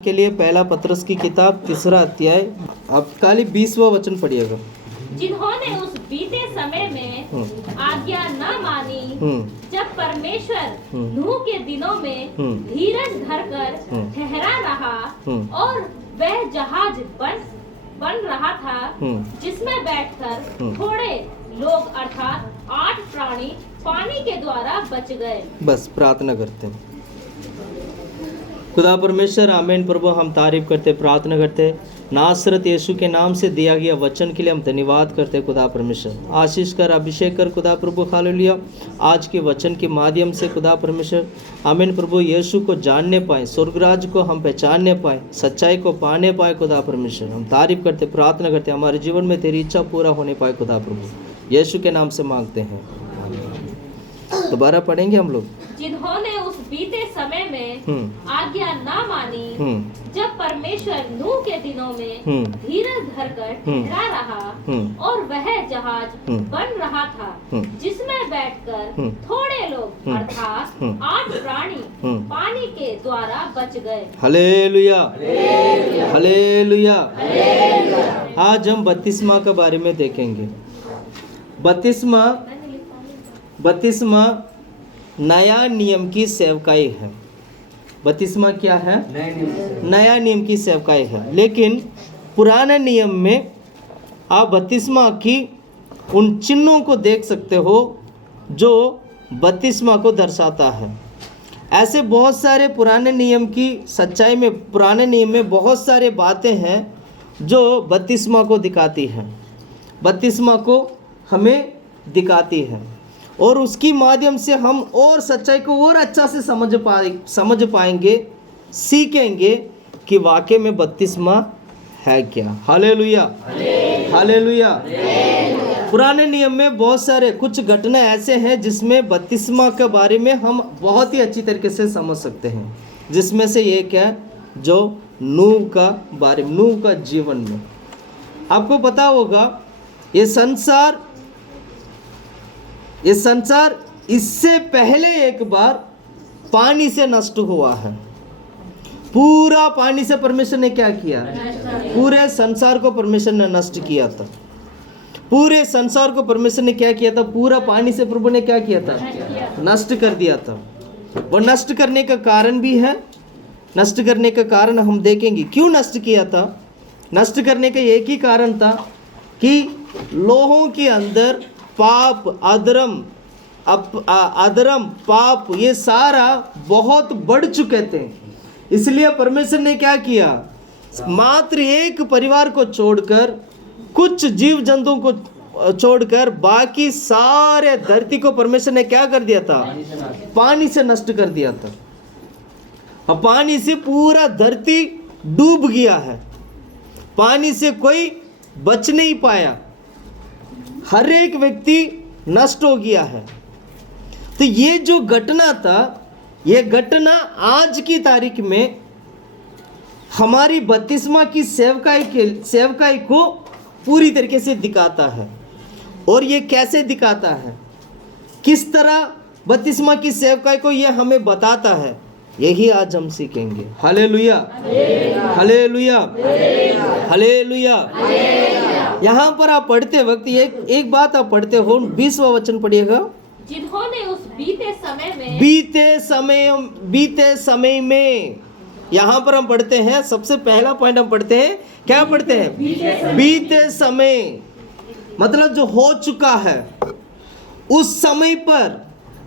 के लिए पहला पत्रस की किताब 3 अध्याय, आप खाली 20वां वचन पढ़िएगा। जिन्होंने उस बीते समय में आज्ञा न मानी, जब परमेश्वर नूह के दिनों में धीरज धरकर ठहरा रहा और वह जहाज बन रहा था, जिसमें बैठकर थोड़े लोग अर्थात 8 प्राणी पानी के द्वारा बच गए। बस प्रार्थना करते हैं। खुदा परमेश्वर आमीन। प्रभु हम तारीफ करते, प्रार्थना करते, नासरत यीशु के नाम से दिया गया वचन के लिए हम धन्यवाद करते। खुदा परमेश्वर आशीष कर, अभिषेक कर खुदा प्रभु। हालेलुया। आज के वचन के माध्यम से खुदा परमेश्वर आमीन प्रभु यीशु को जानने पाए, स्वर्गराज को हम पहचानने पाए, सच्चाई को पाने पाए। खुदा परमेश्वर हम तारीफ करते, प्रार्थना करते, हमारे जीवन में तेरी इच्छा पूरा होने पाए। खुदा प्रभु यीशु के नाम से मांगते हैं। दोबारा पढ़ेंगे हम लोग। जिन्होंने उस बीते समय में आज्ञा न मानी, जब परमेश्वर नूह के दिनों में धीरज धरकर ठहरा रहा और वह जहाज बन रहा था, जिसमें बैठकर थोड़े लोग अर्थात 8 प्राणी पानी के द्वारा बच गए। Hallelujah, hallelujah. आज हम बपतिस्मा के बारे में देखेंगे। बपतिस्मा नया नियम की सेवकाई है। बपतिस्मा क्या है? नया नियम की सेवकाई है। लेकिन पुराने नियम में आप बपतिस्मा की उन चिन्हों को देख सकते हो जो बपतिस्मा को दर्शाता है। ऐसे बहुत सारे पुराने नियम की सच्चाई में, पुराने नियम में बहुत सारे बातें हैं जो बपतिस्मा को दिखाती हैं, बपतिस्मा को हमें दिखाती है, और उसकी माध्यम से हम और सच्चाई को और अच्छा से समझ पाएंगे, सीखेंगे कि वाकई में बपतिस्मा है क्या। Hallelujah, hallelujah. पुराने नियम में बहुत सारे कुछ घटना ऐसे हैं जिसमें बपतिस्मा के बारे में हम बहुत ही अच्छी तरीके से समझ सकते हैं। जिसमें से एक है जो नूह का बारे में, नूह का जीवन में आपको पता होगा ये संसार इससे पहले एक बार पानी से नष्ट हुआ है। पूरा पानी से परमेश्वर ने क्या किया? पूरे संसार को परमेश्वर ने नष्ट किया था। पूरे संसार को परमेश्वर ने क्या किया था? पूरा पानी से प्रभु ने क्या किया था? नष्ट कर दिया था। वो नष्ट करने का कारण भी है। नष्ट करने का कारण हम देखेंगे क्यों नष्ट किया था। नष्ट करने का एक ही कारण था कि लोगों के अंदर पाप, अधर्म, पाप ये सारा बहुत बढ़ चुके थे। इसलिए परमेश्वर ने क्या किया? मात्र एक परिवार को छोड़कर, कुछ जीव जंतुओं को छोड़कर बाकी सारे धरती को परमेश्वर ने क्या कर दिया था? पानी से नष्ट कर दिया था। अब पानी से पूरा धरती डूब गया है। पानी से कोई बच नहीं पाया। हर एक व्यक्ति नष्ट हो गया है। तो ये जो घटना था, ये घटना आज की तारीख में हमारी बपतिस्मा की सेवकाई को पूरी तरीके से दिखाता है। और ये कैसे दिखाता है, किस तरह बपतिस्मा की सेवकाई को ये हमें बताता है, यही आज हम सीखेंगे। Hallelujah, hallelujah, hallelujah. यहाँ पर आप पढ़ते वक्त एक बात आप पढ़ते हो, 20वां वचन पढ़िएगा। जिन्होंने उस बीते समय में यहाँ पर हम पढ़ते हैं, सबसे पहला पॉइंट हम पढ़ते हैं, क्या पढ़ते हैं? बीते समय, मतलब जो हो चुका है। उस समय पर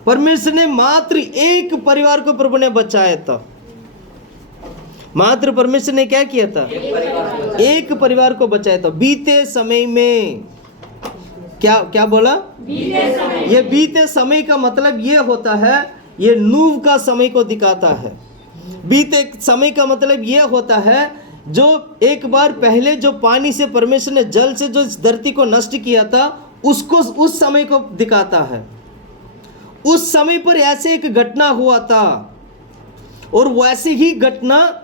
परमेश्वर ने मात्र एक परिवार को प्रभु ने बचाया था। मात्र परमेश्वर ने क्या किया था? एक परिवार को बचाया था। बीते समय में क्या बोला? ये बीते समय का मतलब ये होता है, ये नूह का समय को दिखाता है। बीते समय का मतलब ये होता है जो एक बार पहले जो पानी से परमेश्वर ने जल से जो इस धरती को नष्ट किया था, उसको, उस समय को दिखाता है। उस समय पर ऐसे एक घटना हुआ था, और वैसी ही घटना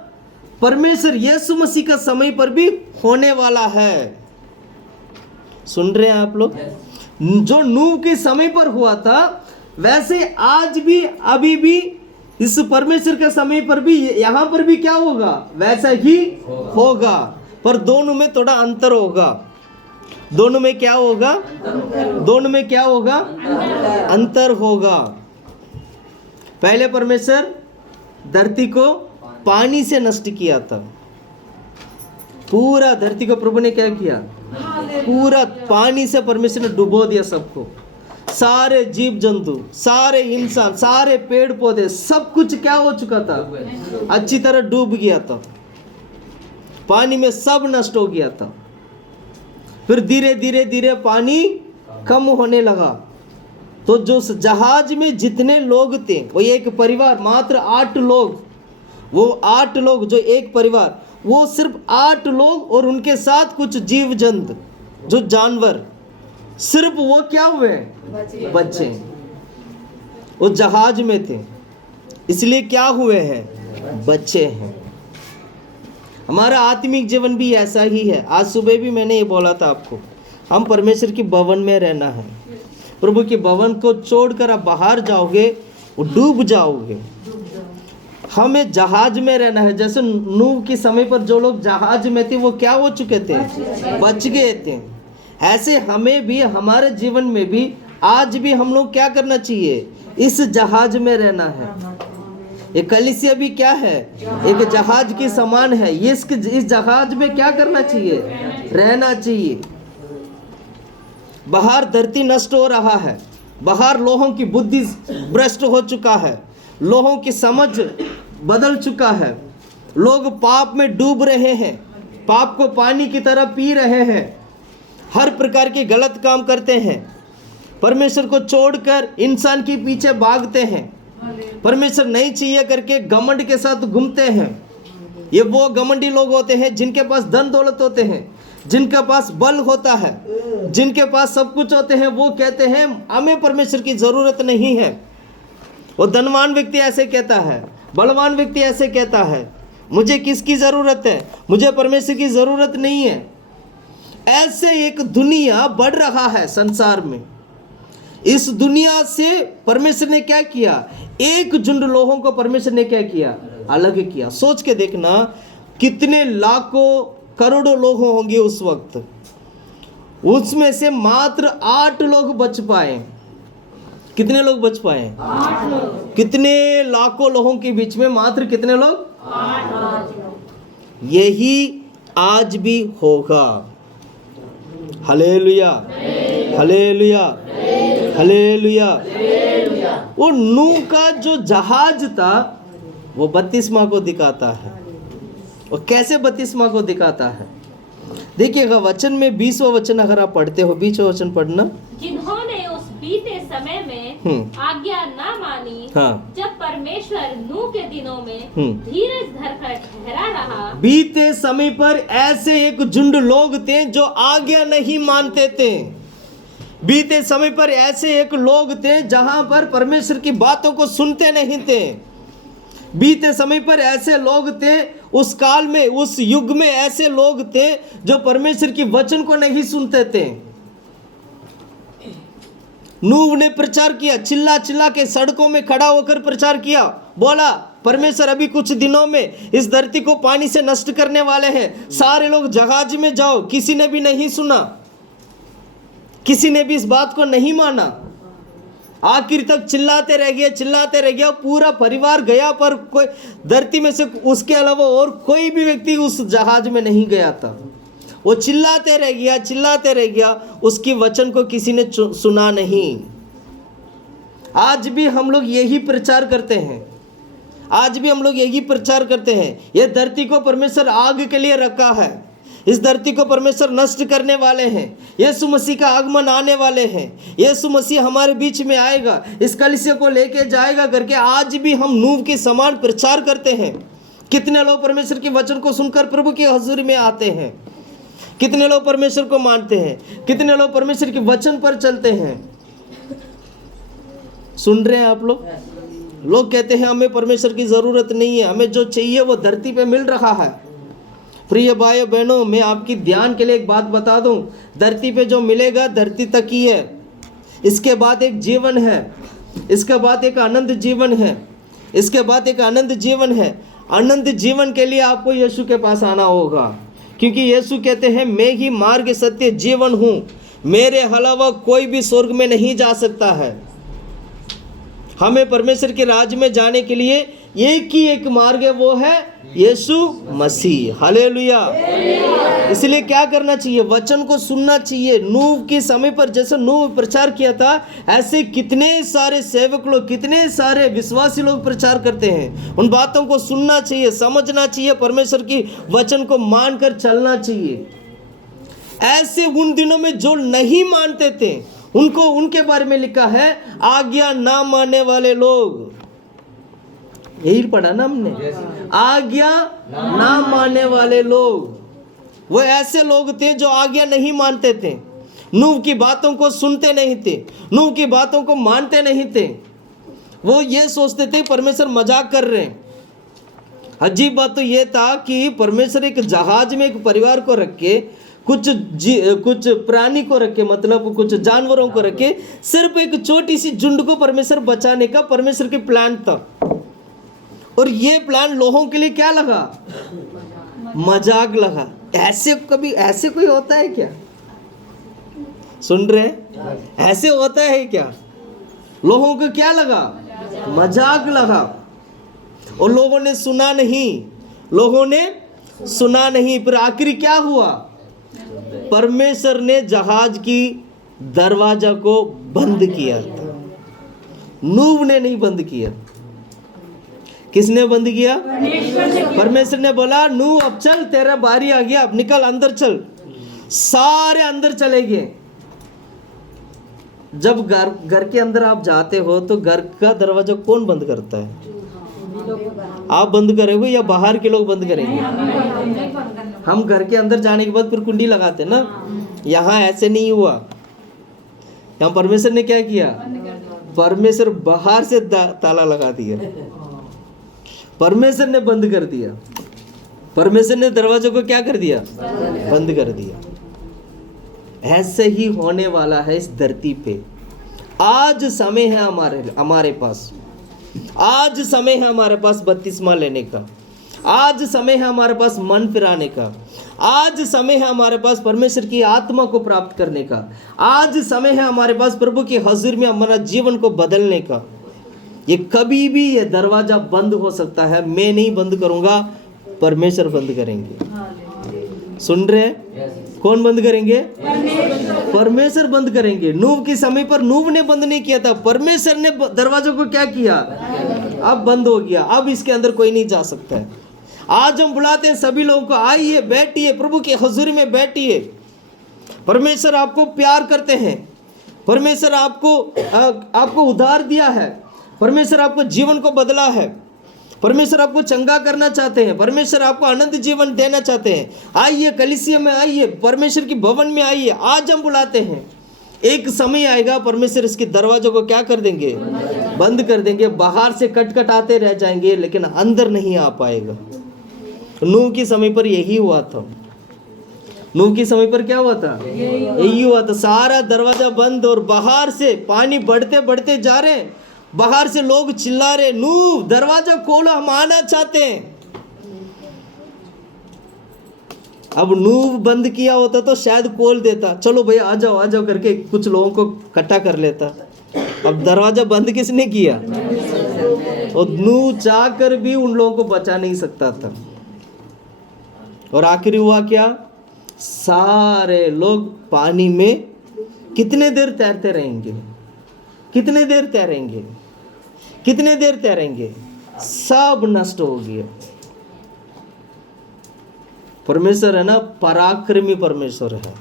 परमेश्वर यीशु मसीह का समय पर भी होने वाला है। सुन रहे हैं आप लोग? जो नूह के समय पर हुआ था, वैसे आज भी, अभी भी इस परमेश्वर के समय पर भी यहाँ पर भी क्या होगा, वैसा ही होगा, पर दोनों में थोड़ा अंतर होगा। दोनों में क्या होगा, दोनों में क्या होगा, अंतर होगा। पहले परमेश्वर धरती को पानी से नष्ट किया था। पूरा धरती को प्रभु ने क्या किया, पूरा पानी से परमेश्वर ने डुबो दिया सबको। सारे जीव जंतु, सारे इंसान, सारे पेड़ पौधे, सब कुछ क्या हो चुका था, अच्छी तरह डूब गया था। पानी में सब नष्ट हो गया था। फिर धीरे धीरे धीरे पानी कम होने लगा। तो जो जहाज में जितने लोग थे, वो एक परिवार, मात्र 8 लोग, वो 8 लोग जो एक परिवार, वो सिर्फ 8 लोग और उनके साथ कुछ जीव जंतु, जो जानवर, सिर्फ वो क्या हुए, बच्चे वो जहाज में थे, इसलिए क्या हुए हैं, बच्चे हैं। हमारा आत्मिक जीवन भी ऐसा ही है। आज सुबह भी मैंने ये बोला था आपको, हम परमेश्वर की भवन में रहना है। प्रभु के भवन को छोड़कर आप बाहर जाओगे, वो डूब जाओगे। हमें जहाज में रहना है। जैसे नूह के समय पर जो लोग जहाज में थे वो क्या हो चुके थे, बच गए थे। ऐसे हमें भी, हमारे जीवन में भी आज भी हम लोग क्या करना चाहिए, इस जहाज में रहना है। ये कलीसिया भी क्या है, एक जहाज के समान है। ये इस जहाज में क्या करना चाहिए, रहना चाहिए। बाहर धरती नष्ट हो रहा है, बाहर लोगों की बुद्धि भ्रष्ट हो चुका है, लोगों की समझ बदल चुका है, लोग पाप में डूब रहे हैं, पाप को पानी की तरह पी रहे हैं, हर प्रकार के गलत काम करते हैं, परमेश्वर को छोड़कर इंसान के पीछे भागते हैं, परमेश्वर नहीं चाहिए करके घमंड के साथ घूमते हैं। ये वो घमंडी लोग होते हैं जिनके पास धन दौलत होते हैं, जिनके पास बल होता है, जिनके पास सब कुछ होते हैं। वो कहते हैं हमें परमेश्वर की जरूरत नहीं है। वो धनवान व्यक्ति ऐसे कहता है, बलवान व्यक्ति ऐसे कहता है, मुझे किसकी जरूरत है, मुझे परमेश्वर की जरूरत नहीं है। ऐसे एक दुनिया बढ़ रहा है संसार में। इस दुनिया से परमेश्वर ने क्या किया, एक झुंड लोगों को परमेश्वर ने क्या किया, अलग किया। सोच के देखना, कितने लाखों करोड़ों लोग होंगे उस वक्त, उसमें से मात्र 8 लोग बच पाए। कितने लोग बच पाए, 8 लोग। कितने लाखों लोगों के बीच में मात्र कितने लोग, 8। यही आज भी होगा। Hallelujah, hallelujah, hallelujah. वो नूह का जो जहाज था वो बपतिस्मा को दिखाता है। और कैसे बपतिस्मा को दिखाता है, देखिएगा वचन में 20वां वचन अगर आप पढ़ते हो, 20वां वचन पढ़ना। जिन्होंने उस बीते समय में आज्ञा ना मानी, हाँ। जब परमेश्वर नूह के दिनों में धीरज धरकर ठहरा रहा। बीते समय पर ऐसे एक झुंड लोग थे जो आज्ञा नहीं मानते थे। बीते समय पर ऐसे एक लोग थे जहां पर परमेश्वर की बातों को सुनते नहीं थे। बीते समय पर ऐसे लोग थे, उस काल में, उस युग में ऐसे लोग थे जो परमेश्वर की वचन को नहीं सुनते थे। नूह ने प्रचार किया, चिल्ला चिल्ला के सड़कों में खड़ा होकर प्रचार किया, बोला परमेश्वर अभी कुछ दिनों में इस धरती को पानी से नष्ट करने वाले हैं, सारे लोग जहाज में जाओ। किसी ने भी नहीं सुना, किसी ने भी इस बात को नहीं माना। आखिर तक चिल्लाते रह गया, चिल्लाते रह गया, पूरा परिवार गया, पर कोई धरती में से उसके अलावा और कोई भी व्यक्ति उस जहाज में नहीं गया था। वो चिल्लाते रह गया, चिल्लाते रह गया, उसकी वचन को किसी ने सुना नहीं। आज भी हम लोग यही प्रचार करते हैं, आज भी हम लोग यही प्रचार करते हैं। यह धरती को परमेश्वर आग के लिए रखा है, इस धरती को परमेश्वर नष्ट करने वाले हैं, यीशु मसीह का आगमन आने वाले हैं, यीशु मसीह हमारे बीच में आएगा, इस कलीसिया को लेके जाएगा करके आज भी हम नूह के समान प्रचार करते हैं। कितने लोग परमेश्वर के वचन को सुनकर प्रभु की हजूरी में आते हैं, कितने लोग परमेश्वर को मानते हैं, कितने लोग परमेश्वर के वचन पर चलते हैं। सुन रहे हैं आप लोग? लोग कहते हैं हमें परमेश्वर की जरूरत नहीं है, हमें जो चाहिए वो धरती पे मिल रहा है। प्रिय भाइयों बहनों, मैं आपकी ध्यान के लिए एक बात बता दूं, धरती पे जो मिलेगा धरती तक ही है। इसके बाद एक जीवन है, इसके बाद एक आनंद जीवन है। इसके बाद एक अनंत जीवन है। अनंत जीवन के लिए आपको यीशु के पास आना होगा, क्योंकि यीशु कहते हैं मैं ही मार्ग सत्य जीवन हूँ, मेरे अलावा कोई भी स्वर्ग में नहीं जा सकता है। हमें परमेश्वर के राज्य में जाने के लिए एक ही एक मार्ग है, वो है यीशु मसीह। हालेलुया। इसलिए क्या करना चाहिए? वचन को सुनना चाहिए। नूह के समय पर जैसे नूह प्रचार किया था, ऐसे कितने सारे सेवक लोग, कितने सारे विश्वासी लोग प्रचार करते हैं। उन बातों को सुनना चाहिए, समझना चाहिए, परमेश्वर की वचन को मानकर चलना चाहिए। ऐसे उन दिनों में जो नहीं मानते थे, उनको उनके बारे में लिखा है आज्ञा ना मानने वाले लोग। यही पढ़ा ना हमने, आज्ञा ना मानने वाले लोग। वो ऐसे लोग थे जो आज्ञा नहीं मानते थे, नूह की बातों को सुनते नहीं थे, नूह की बातों को मानते नहीं थे। वो ये सोचते थे परमेश्वर मजाक कर रहे हैं। अजीब बात तो ये था कि परमेश्वर एक जहाज में एक परिवार को रख के, कुछ प्राणी को रखे, मतलब कुछ जानवरों को रखे, सिर्फ एक छोटी सी झुंड को परमेश्वर बचाने का परमेश्वर के प्लान था। और ये प्लान लोगों के लिए क्या लगा? मजाक लगा। ऐसे कोई होता है क्या? सुन रहे हैं? ऐसे होता है क्या? लोगों को क्या लगा? मजाक लगा। और लोगों ने सुना नहीं। फिर आखिरी क्या हुआ? परमेश्वर ने जहाज की दरवाजा को बंद किया। नूह ने नहीं बंद किया। किसने बंद किया? परमेश्वर ने बोला नूह अब चल, तेरा बारी आ गया, अब निकल, अंदर चल। सारे अंदर चले गए। जब घर के अंदर आप जाते हो तो घर का दरवाजा कौन बंद करता है? आप बंद करोगे या बाहर के लोग बंद करेंगे? हम घर के अंदर जाने के बाद फिर कुंडी लगाते ना। यहाँ ऐसे नहीं हुआ। यहाँ परमेश्वर ने क्या किया? परमेश्वर बाहर से ताला लगा दिया। परमेश्वर ने बंद कर दिया। परमेश्वर ने दरवाजे को क्या कर दिया? बंद कर दिया। ऐसे ही होने वाला है इस धरती पे। आज समय है हमारे पास। आज समय है हमारे पास बपतिस्मा लेने का। आज समय है हमारे पास मन फिराने का। आज समय है हमारे पास परमेश्वर की आत्मा को प्राप्त करने का। आज समय है हमारे पास प्रभु की हजूर में हमारा जीवन को बदलने का। ये कभी भी ये दरवाजा बंद हो सकता है। मैं नहीं बंद करूंगा, परमेश्वर बंद करेंगे। सुन रहे हैं? कौन बंद करेंगे? परमेश्वर बंद करेंगे। नूह के समय पर नूह ने बंद नहीं किया था, परमेश्वर ने दरवाजों को क्या किया? अब बंद हो गया। अब इसके अंदर कोई नहीं जा सकता है। आज हम बुलाते हैं सभी लोगों को, आइए बैठिए, प्रभु के हुजूर में बैठिए। परमेश्वर आपको प्यार करते हैं। परमेश्वर आपको उद्धार दिया है। परमेश्वर आपको जीवन को बदला है। परमेश्वर आपको चंगा करना चाहते हैं। परमेश्वर आपको अनंत जीवन देना चाहते हैं। आइए कलीसिया में आइए, परमेश्वर की भवन में आइए। आज हम बुलाते हैं। एक समय आएगा परमेश्वर इसके दरवाजों को क्या कर देंगे? बंद कर देंगे। बाहर से कटकटाते रह जाएंगे, लेकिन अंदर नहीं आ पाएगा। नूह के समय पर यही हुआ था। नूह के समय पर क्या हुआ था? यही हुआ था। सारा दरवाजा बंद और बाहर से पानी बढ़ते बढ़ते जा रहे हैं। बाहर से लोग चिल्ला रहे, नूह दरवाजा खोलो, हम आना चाहते हैं। अब नूह बंद किया होता तो शायद खोल देता, चलो भैया आ जाओ करके कुछ लोगों को इकट्ठा कर लेता। अब दरवाजा बंद किसने किया? और नूह चाहकर भी उन लोगों को बचा नहीं सकता था। और आखिर हुआ क्या? सारे लोग पानी में कितने देर तैरते रहेंगे? कितने देर तैरेंगे? कितने देर तैरेंगे? सब नष्ट हो गया। परमेश्वर है ना, पराक्रमी परमेश्वर है,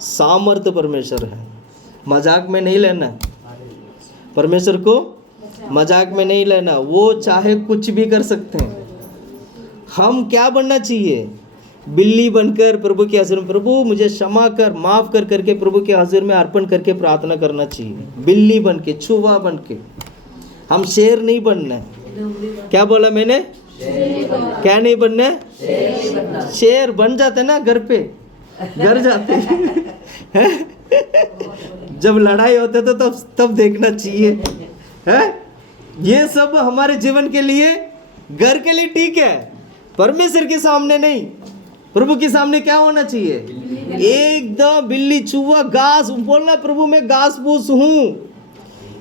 सामर्थ्य परमेश्वर है। मजाक में नहीं लेना परमेश्वर को, मजाक में नहीं लेना। वो चाहे कुछ भी कर सकते हैं। हम क्या बनना चाहिए? बिल्ली बनकर प्रभु के हजूर में, प्रभु मुझे क्षमा कर, माफ कर करके प्रभु के हजूर में अर्पण करके प्रार्थना करना चाहिए। बिल्ली बन के, चूहा बन के। हम शेर नहीं बनना है। क्या बोला मैंने? क्या नहीं बनना है? शेर बन जाते ना, घर पे घर जाते हैं। जब लड़ाई होते तो तब देखना चाहिए है। ये सब हमारे जीवन के लिए, घर के लिए ठीक है, परमेश्वर के सामने नहीं। प्रभु के सामने क्या होना चाहिए? एकदम बिल्ली चूहा घास। बोलना, प्रभु मैं घास फूस हूँ,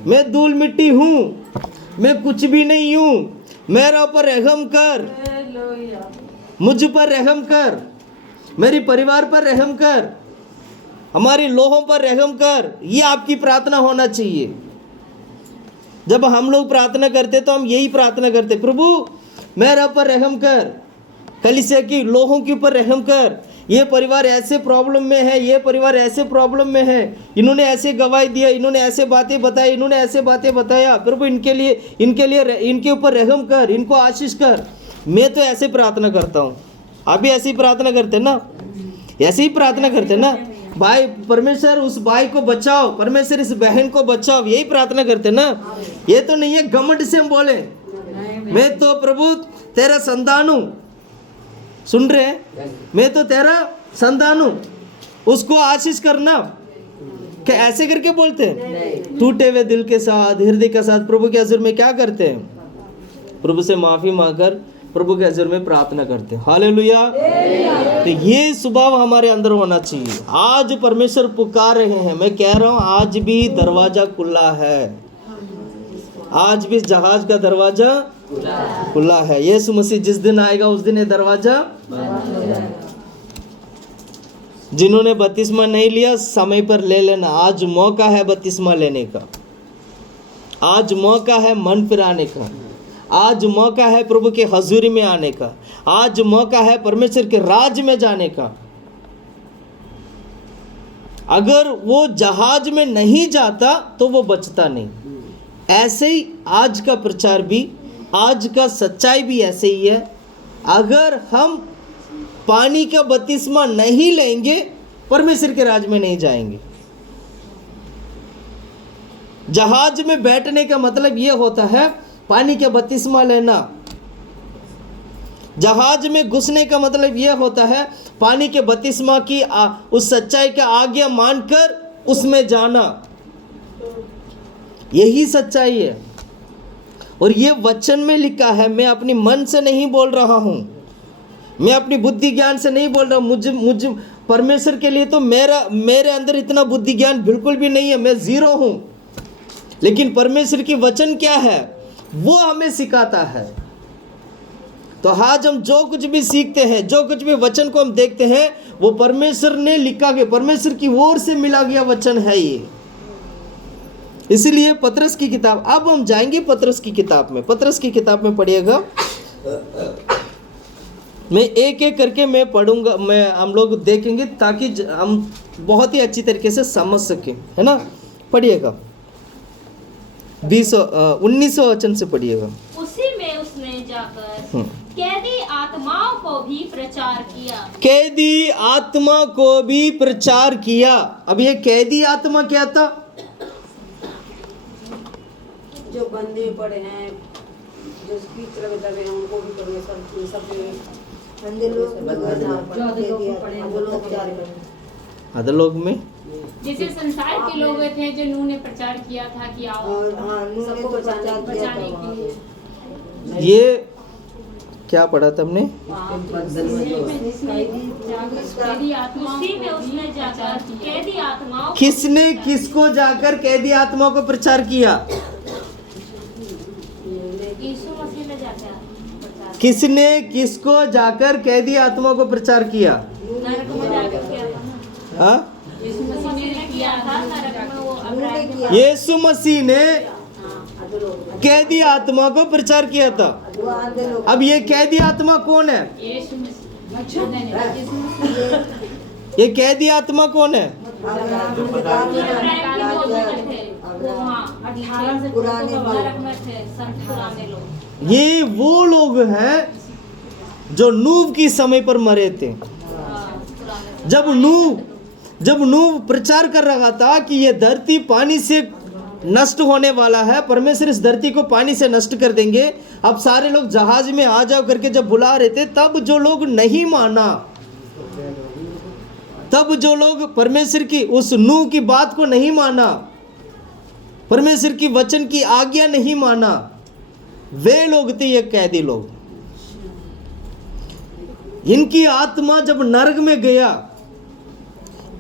मैं धूल मिट्टी हूँ, मैं कुछ भी नहीं हूँ, मेरा ऊपर रहम कर, मुझ पर रहम कर, मेरी परिवार पर रहम कर, हमारी लोगों पर रहम कर। ये आपकी प्रार्थना होना चाहिए। जब हम लोग प्रार्थना करते तो हम यही प्रार्थना करते, प्रभु मेरा पर रहम कर, कलीसिया की लोगों के ऊपर रहम कर, ये परिवार ऐसे प्रॉब्लम में है, ये परिवार ऐसे प्रॉब्लम में है, इन्होंने ऐसे गवाही दिया, इन्होंने ऐसे बातें बताई, इन्होंने ऐसे बातें बताया, प्रभु इनके ऊपर रहम कर, इनको आशीष कर। मैं तो ऐसे प्रार्थना करता हूँ। आप भी ऐसी प्रार्थना करते ना? ऐसे ही प्रार्थना करते ना? भाई परमेश्वर उस भाई को बचाओ, परमेश्वर इस बहन को बचाओ, यही प्रार्थना करते ना? ये तो नहीं है घमंड से हम बोले मैं तो प्रभु तेरा संतान हूँ। सुन रहे हैं? मैं तो तेरा संतान हूँ, उसको आशीष करना। क्या ऐसे करके बोलते हैं? टूटे हुए दिल के साथ, हृदय के साथ प्रभु के हज़ूर में क्या करते हैं? प्रभु से माफी मांगकर प्रभु के हज़ूर में प्रार्थना करते हैं। हालेलुया। तो ये स्वभाव हमारे अंदर होना चाहिए। आज परमेश्वर पुकार रहे हैं, मैं कह रहा हूँ आज भी दरवाजा खुला है, आज भी जहाज का दरवाजा खुला है। यीशु मसीह जिस दिन आएगा उस दिन ये दरवाजा, जिन्होंने बपतिस्मा नहीं लिया समय पर ले लेना। आज मौका है बपतिस्मा लेने का, आज मौका है मन फिराने का, आज मौका है प्रभु के हजूरी में आने का, आज मौका है परमेश्वर के राज में जाने का। अगर वो जहाज में नहीं जाता तो वो बचता नहीं। ऐसे ही आज का प्रचार भी, आज का सच्चाई भी ऐसे ही है। अगर हम पानी का बपतिस्मा नहीं लेंगे परमेश्वर के राज में नहीं जाएंगे। जहाज में बैठने का मतलब यह होता है पानी का बपतिस्मा लेना। जहाज में घुसने का मतलब यह होता है पानी के बपतिस्मा की उस सच्चाई का आज्ञा मानकर उसमें जाना। यही सच्चाई है। और ये वचन में लिखा है, मैं अपनी मन से नहीं बोल रहा हूं, मैं अपनी बुद्धि ज्ञान से नहीं बोल रहा हूं। मुझ परमेश्वर के लिए तो मेरे अंदर इतना बुद्धि ज्ञान बिल्कुल भी नहीं है, मैं जीरो हूं। लेकिन परमेश्वर की वचन क्या है वो हमें सिखाता है। तो आज हम जो कुछ भी सीखते हैं, जो कुछ भी वचन को हम देखते हैं, वो परमेश्वर ने लिखा गया, परमेश्वर की ओर से मिला गया वचन है ये। इसलिए पतरस की किताब, अब हम जाएंगे पतरस की किताब में। पतरस की किताब में पढ़िएगा, मैं एक एक करके मैं पढ़ूंगा, हम लोग देखेंगे ताकि हम बहुत ही अच्छी तरीके से समझ सकें, है ना। पढ़िएगा 19 वचन से पढ़िएगा। उसी में उसने जाकर कैदी आत्माओं को भी प्रचार किया। कैदी आत्मा को भी प्रचार किया। अब ये कैदी आत्मा क्या था? जो बंदे पड़े हैं, जो पितृ दबे हैं, उनको भी परमेश्वर सब बंदे लोग अधोलोक में जैसे संसार के लोग थे जो नूह ने प्रचार किया था कि आओ सबको बचाने के लिए। ये क्या पढ़ा था हमने? कैदी आत्मा उसी में उसने जाकर कैदी आत्माओं किसने किसको जाकर कैदी आत्मा को प्रचार किया? यीशु मसीह ने जाकर प्रचार किसने किसको जाकर कैदी आत्मा को प्रचार किया? नरक में जाकर किया था ना। हाँ? यीशु मसीह ने किया था नरक में, वो अब्राहम यीशु मसीह ने कैदी आत्मा को प्रचार किया था। अब ये कैदी आत्मा कौन है? यीशु मसीह ये कैदी आत्मा कौन है? अब्राहम की गोद में थे, वो वहाँ 18 से नरक में थे, संत पुराने लोग। ये वो लोग हैं जो नूह की समय पर मरे थे। जब नूह प्रचार कर रहा था कि ये धरती पानी से नष्ट होने वाला है, परमेश्वर इस धरती को पानी से नष्ट कर देंगे, अब सारे लोग जहाज में आ जाओ करके जब बुला रहे थे, तब जो लोग नहीं माना, तब जो लोग परमेश्वर की उस नूह की बात को नहीं माना, परमेश्वर की वचन की आज्ञा नहीं माना, वे लोग थे ये कैदी लोग। इनकी आत्मा जब नरक में गया,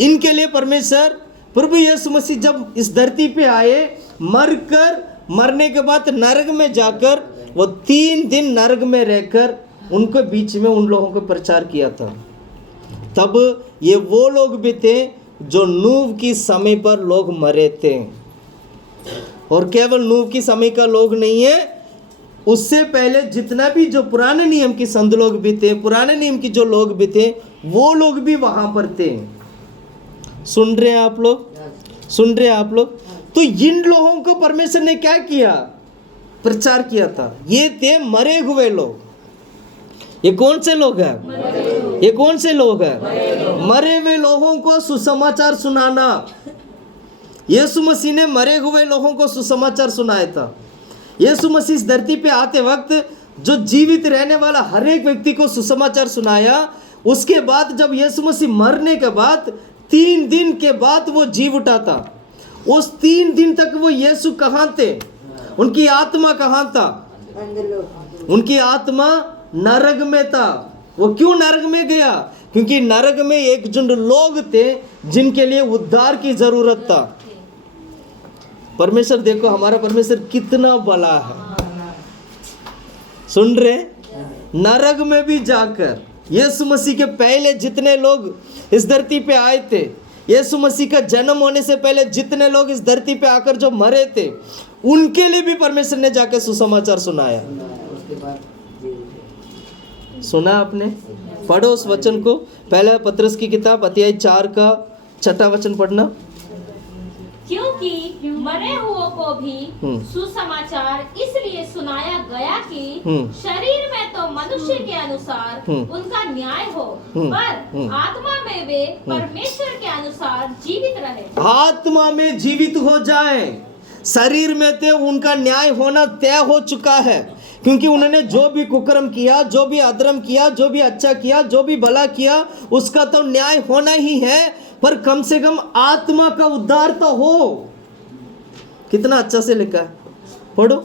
इनके लिए परमेश्वर प्रभु यीशु मसीह जब इस धरती पे आए, मरने के बाद नरक में जाकर वो 3 दिन नरक में रहकर उनके बीच में उन लोगों को प्रचार किया था। तब ये वो लोग भी थे जो नूह की समय पर लोग मरे थे, और केवल नूह की समय का लोग नहीं है, उससे पहले जितना भी जो पुराने नियम की संत लोग भी थे, पुराने नियम की जो लोग भी थे, वो लोग भी वहां पर थे। सुन रहे हैं आप लोग? सुन रहे हैं आप लोग? तो इन लोगों को परमेश्वर ने क्या किया? प्रचार किया था। ये थे मरे हुए लोग। ये कौन से लोग हैं? ये कौन से लोग हैं? मरे हुए लोगों को सुसमाचार सुनाना। यीशु मसीह ने मरे हुए लोगों को सुसमाचार सुनाया था। यीशु मसीह इस धरती पे आते वक्त जो जीवित रहने वाला हर एक व्यक्ति को सुसमाचार सुनाया। उसके बाद जब यीशु मसीह मरने के बाद 3 दिन के बाद वो जी उठा था। उस 3 दिन तक वो यीशु कहाँ थे? उनकी आत्मा कहाँ था? उनकी आत्मा नरक में था। वो क्यों नरक में गया? क्योंकि नरक में एक झुंड लोग थे जिनके लिए उद्धार की जरूरत था। परमेश्वर देखो, हमारा परमेश्वर कितना बड़ा है। सुन रहे? नरक में भी जाकर यीशु मसीह के पहले जितने लोग इस धरती पे आए थे, यीशु मसीह का जन्म होने से पहले जितने लोग इस धरती पे आकर जो मरे थे, उनके लिए भी परमेश्वर ने जाकर सुसमाचार सुनाया। सुना आपने? पढ़ो उस वचन को, पहला पतरस की किताब अध्याय 4 का 6वां वचन पढ़ना। क्योंकि मरे हुओं को भी सुसमाचार इसलिए सुनाया गया कि शरीर में तो मनुष्य के अनुसार उनका न्याय हो, पर आत्मा में वे परमेश्वर के अनुसार जीवित रहे। आत्मा में जीवित हो जाए। शरीर में थे उनका न्याय होना तय हो चुका है, क्योंकि उन्होंने जो भी कुकर्म किया, जो भी अधर्म किया, जो भी अच्छा किया, जो भी भला किया, उसका तो न्याय होना ही है। पर कम से कम आत्मा का उद्धार तो हो। कितना अच्छा से लिखा है, पढ़ो।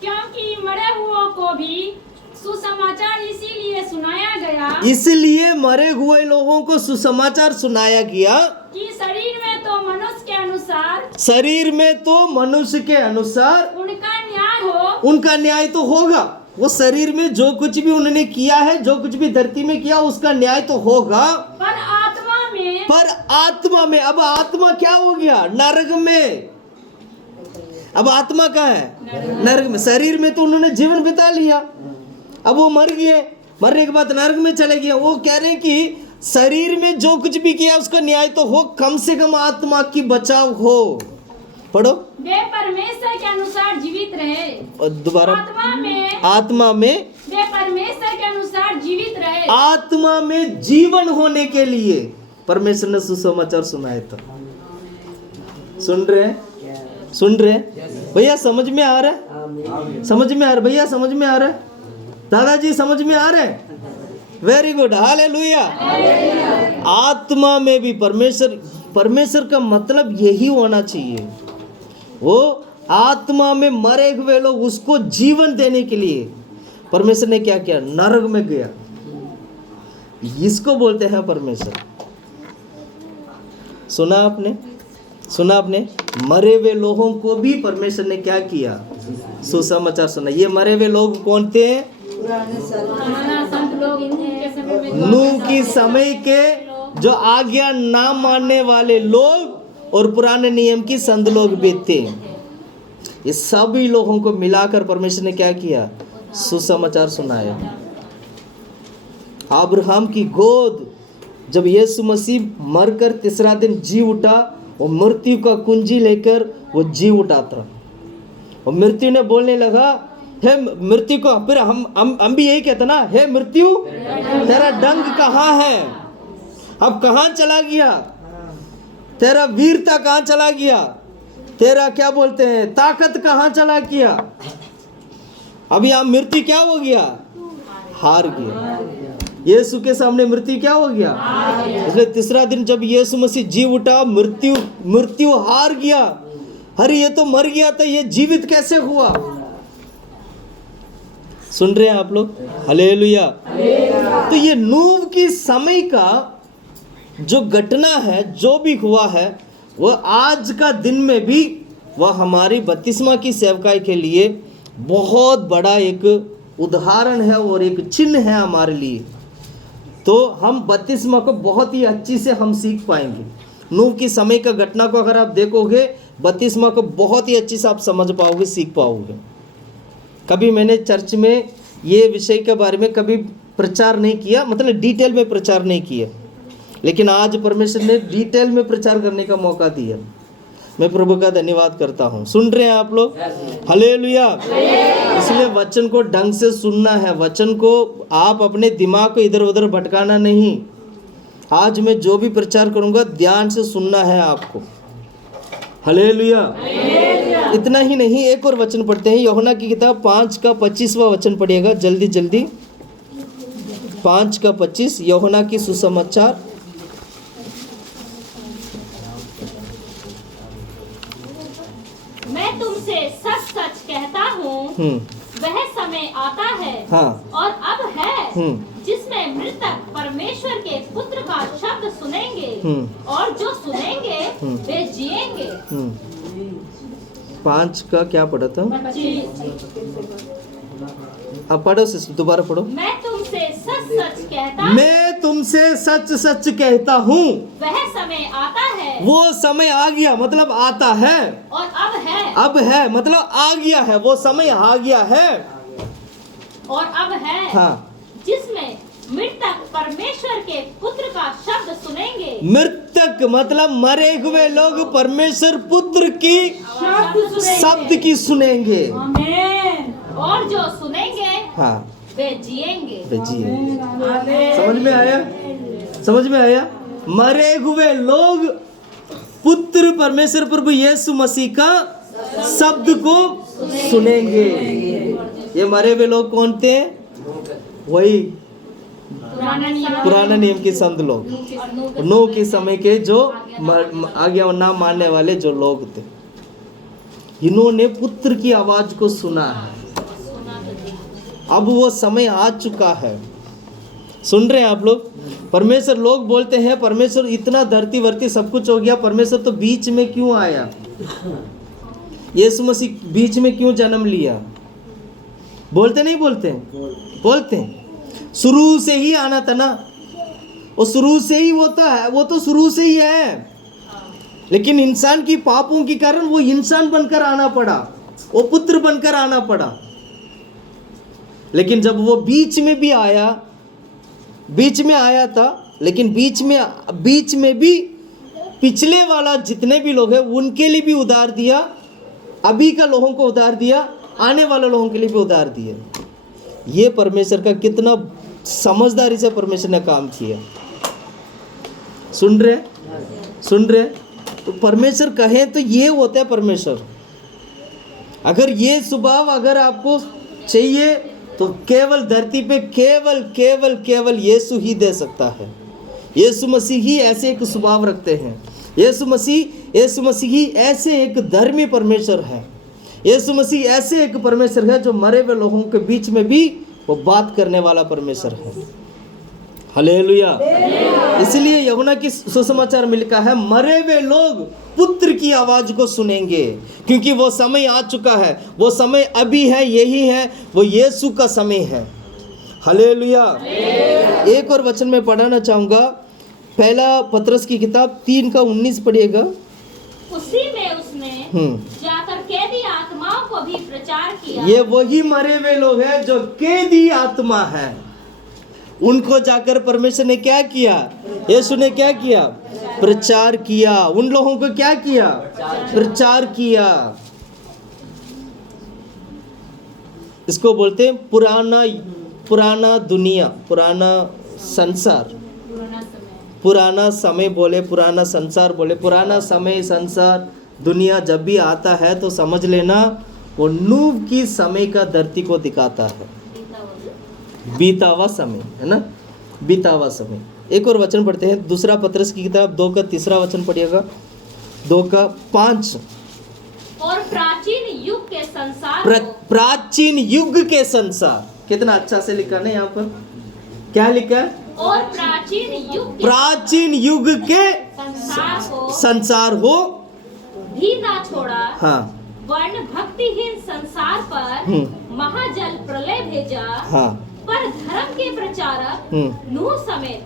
क्योंकि मरे हुओं को भी सुसमाचार इसीलिए सुनाया गया, इसलिए मरे हुए लोगों को सुसमाचार सुनाया गया कि शरीर में तो मनुष्य के अनुसार, शरीर में तो मनुष्य के अनुसार उनका न्याय हो। उनका न्याय तो होगा। वो शरीर में जो कुछ भी उन्होंने किया है, जो कुछ भी धरती में किया, उसका न्याय तो होगा। पर आत्मा में अब आत्मा क्या हो गया? नरक में। अब आत्मा कहाँ है? नरक में। शरीर में तो उन्होंने जीवन बिता लिया, अब वो मर गए, मरने के बाद नरक में चले गए। वो कह रहे हैं कि शरीर में जो कुछ भी किया उसका न्याय तो हो, कम से कम आत्मा की बचाव हो। पढ़ो। वे परमेश्वर के अनुसार जीवित रहे। और दोबारा, आत्मा में वे परमेश्वर के अनुसार जीवित रहे। आत्मा में जीवन होने के लिए परमेश्वर ने सुसमाचार सुनाया था। सुन रहे? सुन रहे भैया? समझ में आ रहा है? समझ में आ रहा भैया? समझ में आ रहा है? दादाजी समझ में आ रहे हैं? Very good, hallelujah. आत्मा में भी परमेश्वर का मतलब यही होना चाहिए। वो आत्मा में मरे हुए लोग, उसको जीवन देने के लिए परमेश्वर ने क्या किया? नरक में गया। इसको बोलते हैं परमेश्वर। सुना आपने? सुना आपने? मरे हुए लोगों को भी परमेश्वर ने क्या किया? सुसमाचार सुना। ये मरे हुए लोग कौन थे? संत लोग नूह की समय के जो आज्ञा ना मानने वाले लोग और पुराने नियम की संत लोग भी थे। ये सभी लोगों को मिलाकर परमेश्वर ने क्या किया? सुसमाचार सुनाया। अब्राहम की गोद जब यीशु मसीह मरकर तीसरा दिन जी उठा, वो मृत्यु का कुंजी लेकर वो जी उठा था। और मृत्यु ने बोलने लगा, हे मृत्यु को, फिर हम भी यही कहते ना, हे मृत्यु तेरा डंक कहाँ है? अब कहाँ चला गया? तेरा वीरता कहाँ चला गया? तेरा क्या बोलते हैं, ताकत कहाँ चला गया? अभी यहाँ मृत्यु क्या हो गया? हार गया। यीशु के सामने मृत्यु क्या हो गया? इसलिए तीसरा दिन जब यीशु मसीह जी उठा, मृत्यु हार गया। अरे ये तो मर गया था, ये जीवित कैसे हुआ? सुन रहे हैं आप लोग? हालेलुया। तो ये नूह की समय का जो घटना है, जो भी हुआ है, वह आज का दिन में भी वह हमारी बपतिस्मा की सेवकाई के लिए बहुत बड़ा एक उदाहरण है और एक चिन्ह है हमारे लिए। तो हम बपतिस्मा को बहुत ही अच्छी से हम सीख पाएंगे। नूह की समय का घटना को अगर आप देखोगे, बपतिस्मा को बहुत ही अच्छी से आप समझ पाओगे, सीख पाओगे। कभी मैंने चर्च में ये विषय के बारे में कभी प्रचार नहीं किया, मतलब डिटेल में प्रचार नहीं किया, लेकिन आज परमेश्वर ने डिटेल में प्रचार करने का मौका दिया। मैं प्रभु का धन्यवाद करता हूँ। सुन रहे हैं आप लोग? हालेलुया। इसलिए वचन को ढंग से सुनना है, वचन को आप अपने दिमाग को इधर उधर भटकाना नहीं। आज मैं जो भी प्रचार करूँगा ध्यान से सुनना है आपको। हालेलुया। इतना ही नहीं, एक और वचन पढ़ते हैं, यूहन्ना की किताब 5 का 25वां वचन पढ़िएगा जल्दी जल्दी। 5 का 25 यूहन्ना की सुसमाचार। मैं तुमसे सच सच कहता हूँ, वह समय आता है हाँ। और अब है जिसमें मृतक परमेश्वर के पुत्र का शब्द सुनेंगे और जो सुनेंगे वे जिएंगे। 5 का क्या पढ़ा था? अब पढ़ो सिस्टर, दोबारा पढ़ो। मैं तुमसे सच सच कहता हूँ, मैं तुमसे सच सच कहता हूँ, वह समय आता है वो समय आ गया, मतलब आता है, और अब है मतलब आ गया है, वो समय आ गया है और अब है हाँ। जिसमें मृतक परमेश्वर के पुत्र का शब्द सुनेंगे। मृतक मतलब मरे हुए लोग परमेश्वर पुत्र की शब्द की सुनेंगे। और जो सुनेंगे हाँ, वे जिएंगे। समझ में आया? समझ में आया? मरे हुए लोग पुत्र परमेश्वर प्रभु यीशु मसीह का शब्द को सुनेंगे। ये मरे हुए लोग कौन थे? वही पुराना नियम के संत लोग, नूह के समय के जो आज्ञा ना मानने वाले जो लोग थे, इन्होंने पुत्र की आवाज को सुना है। अब वो समय आ चुका है। सुन रहे हैं आप लोग? परमेश्वर, लोग बोलते हैं परमेश्वर इतना धरती वर्ती सब कुछ हो गया, परमेश्वर तो बीच में क्यों आया? यीशु मसीह बीच में क्यों जन्म लिया? बोलते नहीं बोलते? बोलते हैं। शुरू से ही आना था ना, वो शुरू से ही होता है, वो तो शुरू से ही है, लेकिन इंसान की पापों के कारण वो इंसान बनकर आना पड़ा, वो पुत्र बनकर आना पड़ा। लेकिन जब वो बीच में भी आया, बीच में आया था, लेकिन बीच में भी पिछले वाला जितने भी लोग हैं उनके लिए भी उधार दिया, अभी का लोगों को उधार दिया, आने वाले लोगों के लिए भी उधार दिया। ये परमेश्वर का कितना समझदारी से परमेश्वर ने काम किया। सुन रहे? सुन रहे? तो परमेश्वर कहे तो ये होता है परमेश्वर। अगर ये स्वभाव अगर आपको चाहिए तो केवल धरती पे केवल यीशु ही दे सकता है। यीशु मसीह ही ऐसे एक स्वभाव रखते हैं। यीशु मसीह ही ऐसे एक धर्मी परमेश्वर है। यीशु मसीह ऐसे एक परमेश्वर है जो मरे हुए लोगों के बीच में भी वो बात करने वाला परमेश्वर है। हालेलुया। इसलिए यूहन्ना की सुसमाचार में लिखा है, मरे हुए लोग पुत्र की आवाज को सुनेंगे, क्योंकि वो समय आ चुका है। वो समय अभी है, यही है, वो यीशु का समय है। हालेलुया। एक और वचन में पढ़ाना चाहूंगा, पहला पतरस की किताब 3 का 19 पढ़िएगा। उसी में उसने जाकर कैदी आत्माओं को भी प्रचार किया। ये वही मरे हुए लोग हैं जो कैदी आत्मा है, उनको जाकर परमेश्वर ने क्या किया? यीशु ने क्या किया? प्रचार किया। उन लोगों को क्या किया? प्रचार किया। इसको बोलते हैं पुराना दुनिया, पुराना संसार, पुराना समय बोले, पुराना संसार बोले। पुराना समय, संसार, दुनिया जब भी आता है तो समझ लेना वो नूह की समय का धरती को दिखाता है। बीता हुआ समय है ना, बीता हुआ समय। एक और वचन पढ़ते हैं, दूसरा पतरस की किताब 2 का 3 वचन पढ़िएगा, 2 का 5। और प्राचीन युग के संसार प्राचीन युग के संसार, कितना अच्छा से लिखा ना यहाँ पर, क्या लिखा है? और प्राचीन युग के संसार हो भी ना छोड़ा, हाँ वर्ण भक्तिहीन संसार पर महाजल प्रलय भेजा, हाँ पर धर्म के प्रचारक नूह समेत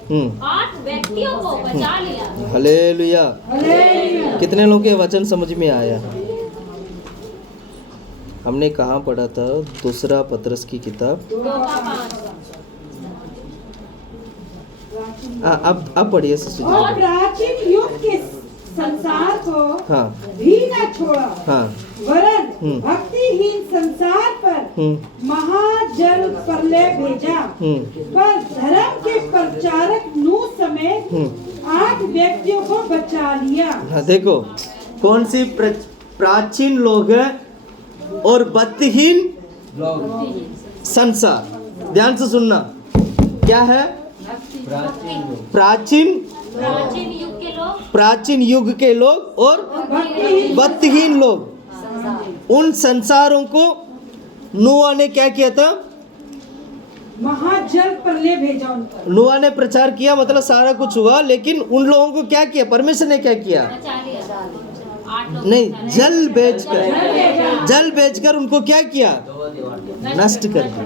8 व्यक्तियों को बचा लिया। हालेलुया। कितने लोगों के वचन समझ में आया? हमने कहाँ पढ़ा था? दूसरा पतरस की किताब। 2:5। अब पढ़िए सिस्टर जी। और प्राचीन युग के संसार को हाँ भी न छोड़ा, हाँ वरन भक्तिहीन संसार पर महाजल प्रलय भेजा, पर धर्म के प्रचारक नूह समेत 8 व्यक्तियों को बचा लिया। हाँ देखो, कौन सी प्राचीन लोग है और भक्तिहीन संसार। ध्यान से सुनना, क्या है? प्राचीन युग के लोग और भक्तिहीन लोग, उन संसारों को नूह ने क्या किया था? महाजल प्रलय भेजा उन पर। नूह ने प्रचार किया, मतलब सारा कुछ हुआ, लेकिन उन लोगों को क्या किया? परमेश्वर ने क्या किया? नहीं, जल बेचकर उनको क्या किया? नष्ट कर दिया।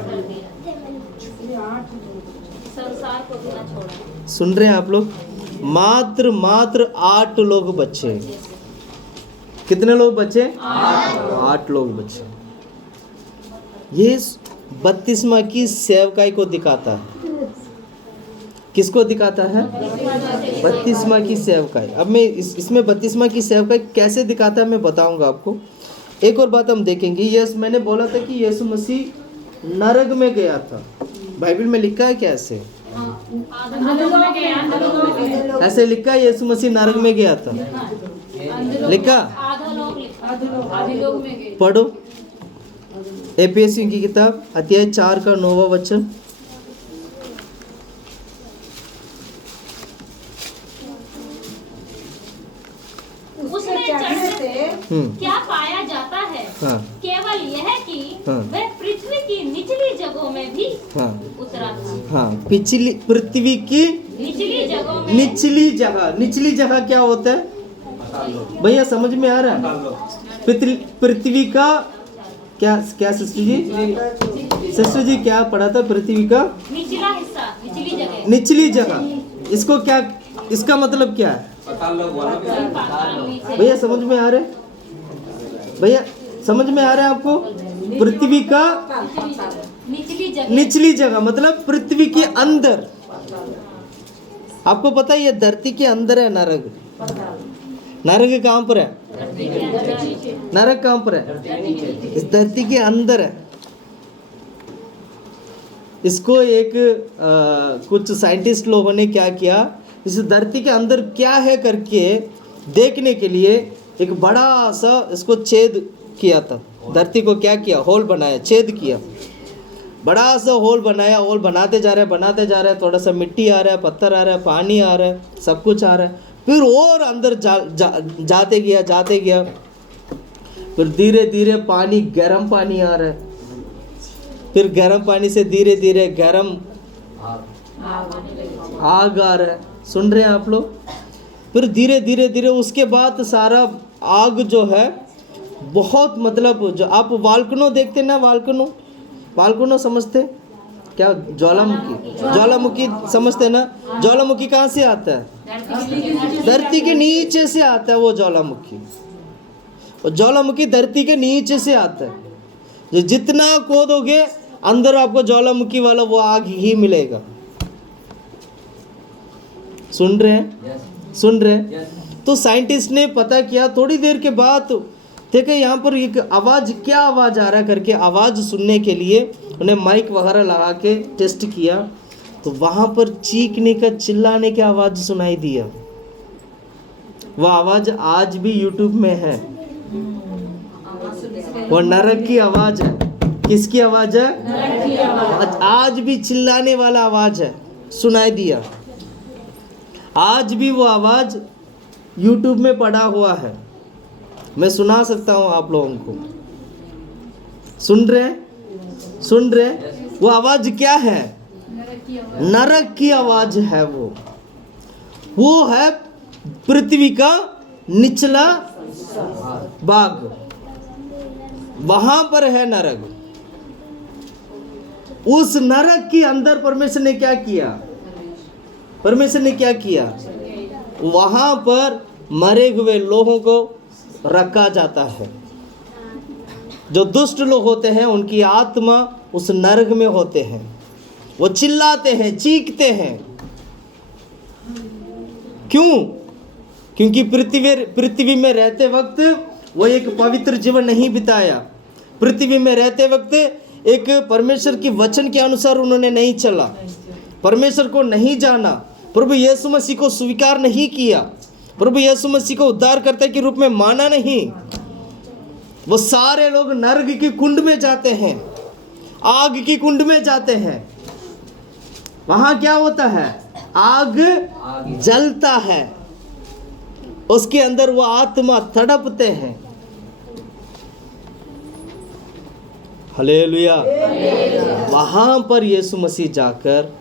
संसार को भी ना छोड़ा। सुन रहे हैं आप लोग? मात्र 8 लोग बचे। कितने लोग बचे? 8 लोग बचे। ये बपतिस्मा की सेवकाई को दिखाता है। किसको दिखाता है? बपतिस्मा की सेवकाई। अब मैं इसमें बपतिस्मा की सेवकाई कैसे दिखाता है मैं बताऊंगा आपको। एक और बात हम देखेंगे। यस, मैंने बोला था कि यीशु मसीह नरक में गया था। बाइबल में लिखा है क्या ऐसे? ऐसे लिखा है यीशु मसीह नरक में गया था? लिखा? पढ़ो एफिसियों की किताब अध्याय 4 का 9वां वचन। उसमें चढ़ने से क्या पाया जाता है? हाँ। केवल यह कि हाँ। वह पृथ्वी की निचली जगहों में भी हाँ। उतरा था। हाँ, पिछली पृथ्वी की निचली जगहों में। निचली जगह क्या होता है भैया? समझ में आ रहा है? पृथ्वी का क्या सिस्टर जी क्या पढ़ा था? पृथ्वी का निचला हिस्सा, निचली जगह। निचली जगह, इसको क्या, इसका मतलब क्या है भैया? समझ में आ रहा है? भैया समझ में आ रहा है आपको? पृथ्वी का निचली जगह मतलब पृथ्वी के अंदर। आपको पता है ये धरती के अंदर है नरक। नरक कहाँ पर है? नरक कहाँ पर है? इस धरती के अंदर है। इसको एक कुछ साइंटिस्ट लोगों ने क्या किया, इस धरती के अंदर क्या है करके देखने के लिए एक बड़ा सा इसको छेद किया था। धरती को क्या किया? होल बनाया, छेद किया, बड़ा सा होल बनाया। होल बनाते जा रहे हैं, थोड़ा सा मिट्टी आ रहा है, पत्थर आ रहा है, पानी आ रहा है, सब कुछ आ रहा है। फिर और अंदर जाते गया। फिर धीरे धीरे पानी, गर्म पानी आ रहा है। फिर गर्म पानी से धीरे धीरे गर्म आग आ रहा है। सुन रहे हैं आप लोग? फिर धीरे धीरे उसके बाद सारा आग जो है बहुत, मतलब जो आप वाल्कनो देखते ना, वाल्कनो समझते क्या? ज्वालामुखी समझते ना? ज्वालामुखी कहाँ से आता है? धरती के नीचे से आता है वो ज्वालामुखी। और ज्वालामुखी धरती के नीचे से आता है। जो जितना खोदोगे अंदर आपको ज्वालामुखी वाला वो आग ही मिलेगा। सुन रहे हैं? तो साइंटिस्ट ने पता किया थोड़ी देर के बाद, देखो यहाँ पर एक आवाज़, क्या आवाज़ आ रहा करके आवाज़ सुनने के लिए उन्हें माइक वगैरह लगा के टेस्ट किया, तो वहाँ पर चीखने का, चिल्लाने की आवाज़ सुनाई दिया। वो आवाज़ आज भी यूट्यूब में है। वो नरक की आवाज़ है। किसकी आवाज़ है? आज भी चिल्लाने वाला आवाज़ है, सुनाई दिया। आज भी वो आवाज़ यूट्यूब में पड़ा हुआ है, मैं सुना सकता हूँ आप लोगों को। सुन रहे? वो आवाज क्या है? नरक की आवाज है। वो है पृथ्वी का निचला भाग, वहां पर है नरक। उस नरक के अंदर परमेश्वर ने क्या किया? परमेश्वर ने क्या किया? वहां पर मरे हुए लोगों को रखा जाता है। जो दुष्ट लोग होते हैं उनकी आत्मा उस नरक में होते हैं। वो चिल्लाते हैं, चीखते हैं। क्यों? क्योंकि पृथ्वी में रहते वक्त वो एक पवित्र जीवन नहीं बिताया। पृथ्वी में रहते वक्त एक परमेश्वर की वचन के अनुसार उन्होंने नहीं चला, परमेश्वर को नहीं जाना, प्रभु यीशु मसीह को स्वीकार नहीं किया, प्रभु यीशु मसीह को उद्धारकर्ता के रूप में माना नहीं। वो सारे लोग नरक की कुंड में जाते हैं, आग की कुंड में जाते हैं। वहां क्या होता है? आग जलता है, उसके अंदर वो आत्मा तड़पते हैं। हालेलुया। वहां पर यीशु मसीह जाकर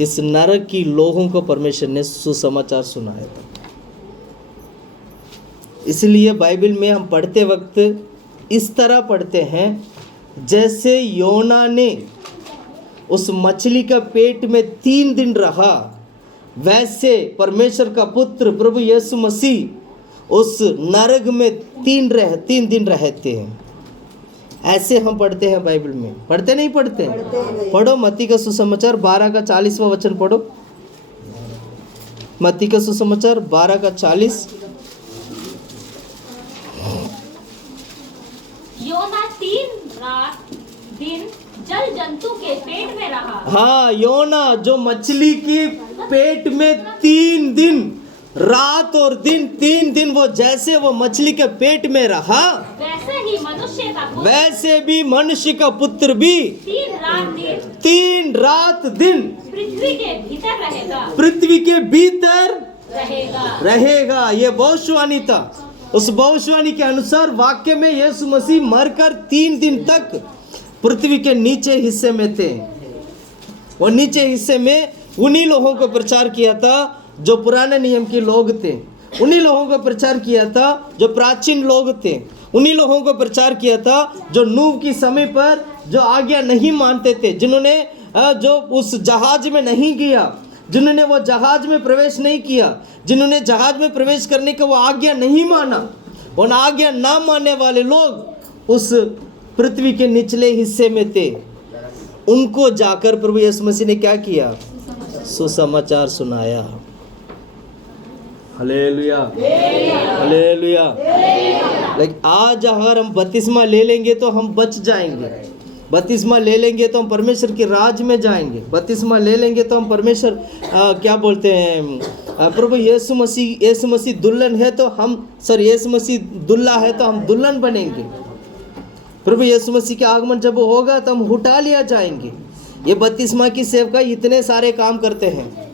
इस नरक की लोगों को परमेश्वर ने सुसमाचार सुनाया था। इसलिए बाइबल में हम पढ़ते वक्त इस तरह पढ़ते हैं, जैसे योना ने उस मछली का पेट में 3 दिन रहा, वैसे परमेश्वर का पुत्र प्रभु यीशु मसीह उस नरक में 3 दिन रहते हैं। ऐसे हम पढ़ते हैं बाइबल में। पढ़ते नहीं पढ़ते? पढ़ो मत्ती का सुसमाचार 12 का 40वां वचन पढ़ो। मत्ती का सुसमाचार 12 का 40। योना 3 दिन जल जंतु के पेट में रहा। हाँ, योना जो मछली के पेट में 3 दिन रात और दिन 3 दिन वो जैसे वो मछली के पेट में रहा, वैसे ही मनुष्य का पुत्र वैसे भी मनुष्य का पुत्र भी 3 रात दिन पृथ्वी के भीतर रहेगा। पृथ्वी के भीतर रहेगा। ये भविष्यवाणी था। उस भविष्यवाणी के अनुसार वाक्य में यीशु मसीह मरकर 3 दिन तक पृथ्वी के नीचे हिस्से में थे। वो नीचे हिस्से में उन्हीं लोगों को प्रचार किया था जो पुराने नियम के लोग थे। उन्हीं लोगों को प्रचार किया था जो प्राचीन लोग थे। उन्हीं लोगों को प्रचार किया था जो नूह की समय पर जो आज्ञा नहीं मानते थे, जिन्होंने जो उस जहाज में नहीं गया, जिन्होंने वो जहाज में प्रवेश नहीं किया, जिन्होंने जहाज में प्रवेश करने का वो आज्ञा नहीं माना। उन आज्ञा ना मानने वाले लोग उस पृथ्वी के निचले हिस्से में थे। उनको जाकर प्रभु यीशु मसीह ने क्या किया? सुसमाचार सुनाया। Hallelujah, hallelujah. लेकिन आज अगर हम बपतिस्मा ले लेंगे तो हम बच जाएंगे। बपतिस्मा ले लेंगे तो हम परमेश्वर के राज में जाएंगे। बपतिस्मा ले लेंगे तो हम परमेश्वर क्या बोलते हैं, प्रभु यीशु मसीह दुल्हन है तो हम यीशु मसीह दुल्हा है तो हम दुल्हन बनेंगे। प्रभु यीशु मसीह के आगमन जब होगा तो हम उठा लिया जाएंगे। ये बपतिस्मा की सेवकाई इतने सारे काम करते हैं।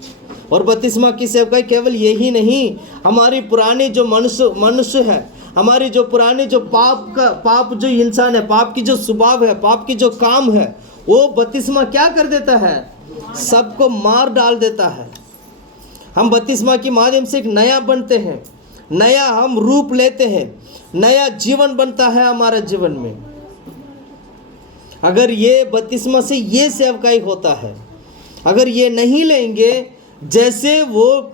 और बपतिस्मा की सेवकाई केवल यही नहीं, हमारी पुरानी जो मनुष्य है, हमारी जो पुरानी जो पाप जो इंसान है, पाप की जो स्वभाव है, पाप की जो काम है, वो बपतिस्मा क्या कर देता है? सबको मार डाल देता है। हम बपतिस्मा के माध्यम से एक नया बनते हैं, नया हम रूप लेते हैं, नया जीवन बनता है हमारे जीवन में। अगर ये बपतिस्मा से ये सेवकाई होता है, अगर ये नहीं लेंगे, जैसे वो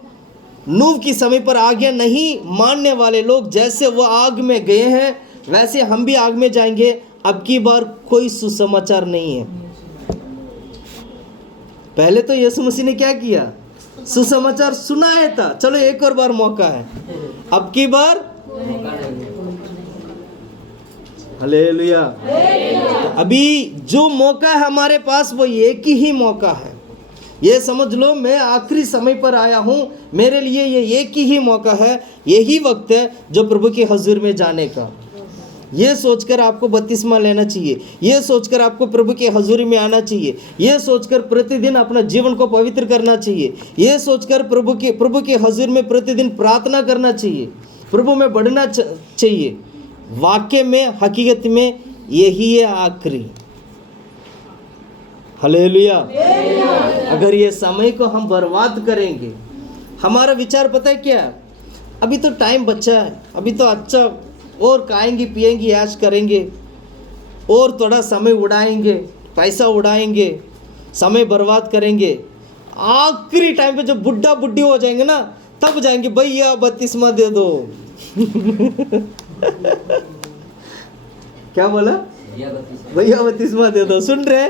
नूह की समय पर आज्ञा नहीं मानने वाले लोग जैसे वो आग में गए हैं, वैसे हम भी आग में जाएंगे। अब की बार कोई सुसमाचार नहीं है। पहले तो यीशु मसीह ने क्या किया? सुसमाचार सुनाया था। चलो एक और बार मौका है, अब की बार। हालेलुया। अभी जो मौका है हमारे पास वो एक ही मौका है। ये समझ लो, मैं आखिरी समय पर आया हूँ, मेरे लिए ये एक ही मौका है, यही वक्त है जो प्रभु के हजूर में जाने का। ये सोचकर आपको बपतिस्मा लेना चाहिए, ये सोचकर आपको प्रभु के हजूरी में आना चाहिए, ये सोचकर प्रतिदिन अपना जीवन को पवित्र करना चाहिए, ये सोचकर प्रभु के हजूर में प्रतिदिन प्रार्थना करना चाहिए, प्रभु में बढ़ना चाहिए। वाक्य में, हकीकत में यही है आखिरी। हालेलुया। अगर ये समय को हम बर्बाद करेंगे, हमारा विचार पता है क्या, अभी तो टाइम बचा है, अभी तो अच्छा और खाएंगे पिएंगे ऐश करेंगे और थोड़ा समय उड़ाएंगे, पैसा उड़ाएंगे, समय बर्बाद करेंगे। आखिरी टाइम पे जब बुढ़ा बुढ़ी हो जाएंगे ना, तब जाएंगे भैया बपतिस्मा दे दो। क्या बोला? भैया बपतिस्मा दे दो। सुन रहे?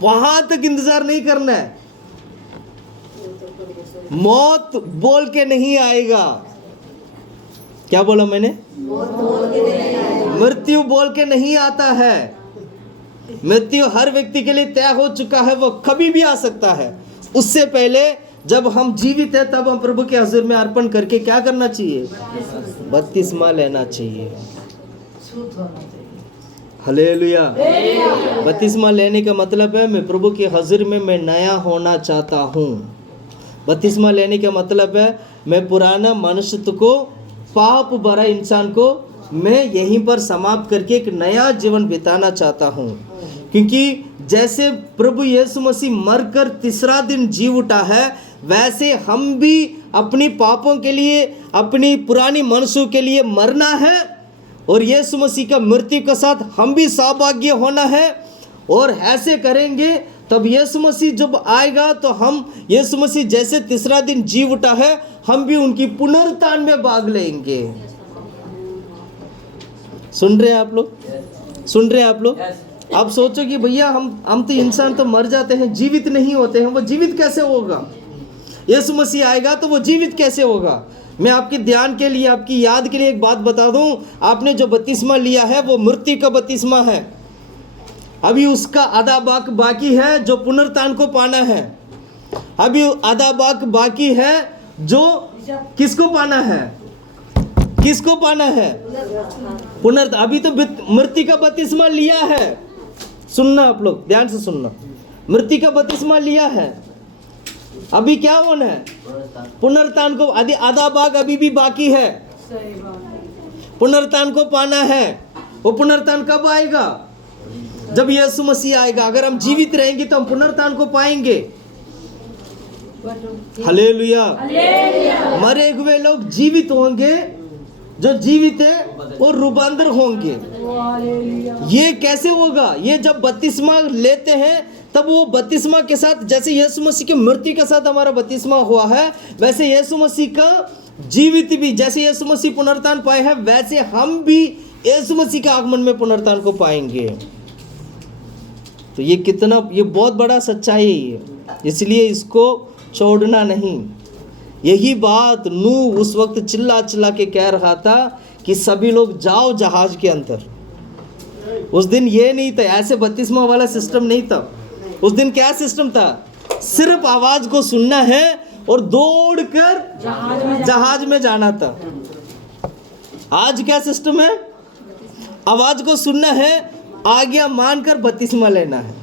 वहां तक इंतजार नहीं करना है। मौत बोल के नहीं आएगा। क्या बोला मैंने? मृत्यु बोल के नहीं आता है। मृत्यु हर व्यक्ति के लिए तय हो चुका है, वो कभी भी आ सकता है। उससे पहले जब हम जीवित है तब हम प्रभु के हजूर में अर्पण करके क्या करना चाहिए? बपतिस्मा लेना चाहिए। हालेलुया। बपतिस्मा लेने का मतलब है मैं प्रभु के हजूर में मैं नया होना चाहता हूँ। बपतिस्मा लेने का मतलब है मैं पुराना मनुष्यत्व को, पाप भरा इंसान को मैं यहीं पर समाप्त करके एक नया जीवन बिताना चाहता हूँ। क्योंकि जैसे प्रभु यीशु मसीह मरकर तीसरा दिन जी उठा है, वैसे हम भी अपनी पापों के लिए, अपनी पुरानी मनुष्यों के लिए मरना है और यीशु मसीह का मृत्यु के साथ हम भी सौभाग्य होना है। और ऐसे करेंगे तब यीशु मसीह जब आएगा तो हम, यीशु मसीह जैसे तीसरा दिन जी उठा है, हम भी उनकी पुनरुत्थान में भाग लेंगे। सुन रहे हैं आप लोग? सुन रहे हैं आप लोग? आप सोचो कि भैया हम तो इंसान तो मर जाते हैं, जीवित नहीं होते हैं। वो जीवित कैसे होगा? यीशु मसीह आएगा तो वो जीवित कैसे होगा? मैं आपके ध्यान के लिए, आपकी याद के लिए एक बात बता दूं। आपने जो बपतिस्मा लिया है वो मृत्यु का बपतिस्मा है। अभी उसका आधा भाग बाकी है जो पुनरुत्थान को पाना है। अभी आधा भाग बाकी है जो किसको पाना है? किसको पाना है? पुनरुत्थान। अभी तो मृत्यु का बपतिस्मा लिया है। सुनना आप लोग, ध्यान से सुनना। मृत्यु का बपतिस्मा लिया है, अभी क्या होना है? पुनरुत्थान को, आधा भाग अभी भी बाकी है। पुनरुत्थान को पाना है। वो पुनरुत्थान कब आएगा? जब यीशु मसीह आएगा। अगर हम जीवित रहेंगे तो हम पुनरुत्थान को पाएंगे। हालेलुया। मरे हुए लोग जीवित होंगे, जो जीवित है वो रूपांतर होंगे। ये कैसे होगा? ये जब बपतिस्मा लेते हैं तब वो बपतिस्मा के साथ, जैसे यीशु मसीह की मृत्यु के साथ हमारा बपतिस्मा हुआ है, वैसे यीशु मसीह का जीवित भी, जैसे यीशु मसीह पुनरुत्थान पाए हैं, वैसे हम भी यीशु मसीह का आगमन में पुनरुत्थान को पाएंगे। तो ये कितना, ये बहुत बड़ा सच्चाई है, इसलिए इसको छोड़ना नहीं। यही बात नूह उस वक्त चिल्ला चिल्ला के कह रहा था कि सभी लोग जाओ जहाज के अंदर। उस दिन ये नहीं था, ऐसे बपतिस्मा वाला सिस्टम नहीं था। उस दिन क्या सिस्टम था? सिर्फ आवाज को सुनना है और दौड़कर जहाज में जाना था। आज क्या सिस्टम है? आवाज को सुनना है, आज्ञा मानकर बपतिस्मा लेना है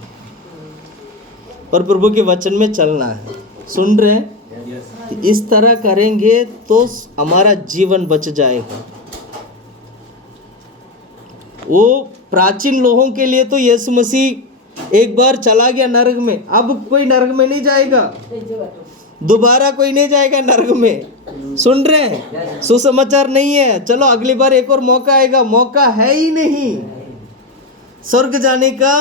और प्रभु के वचन में चलना है। सुन रहे हैं? इस तरह करेंगे तो हमारा जीवन बच जाएगा। वो प्राचीन लोगों के लिए तो यीशु मसीह एक बार चला गया नरक में, अब कोई नरक में नहीं जाएगा, दोबारा कोई नहीं जाएगा नरक में। सुन रहे हैं? सुसमाचार नहीं है। चलो अगली बार एक और मौका आएगा, मौका है ही नहीं। स्वर्ग जाने का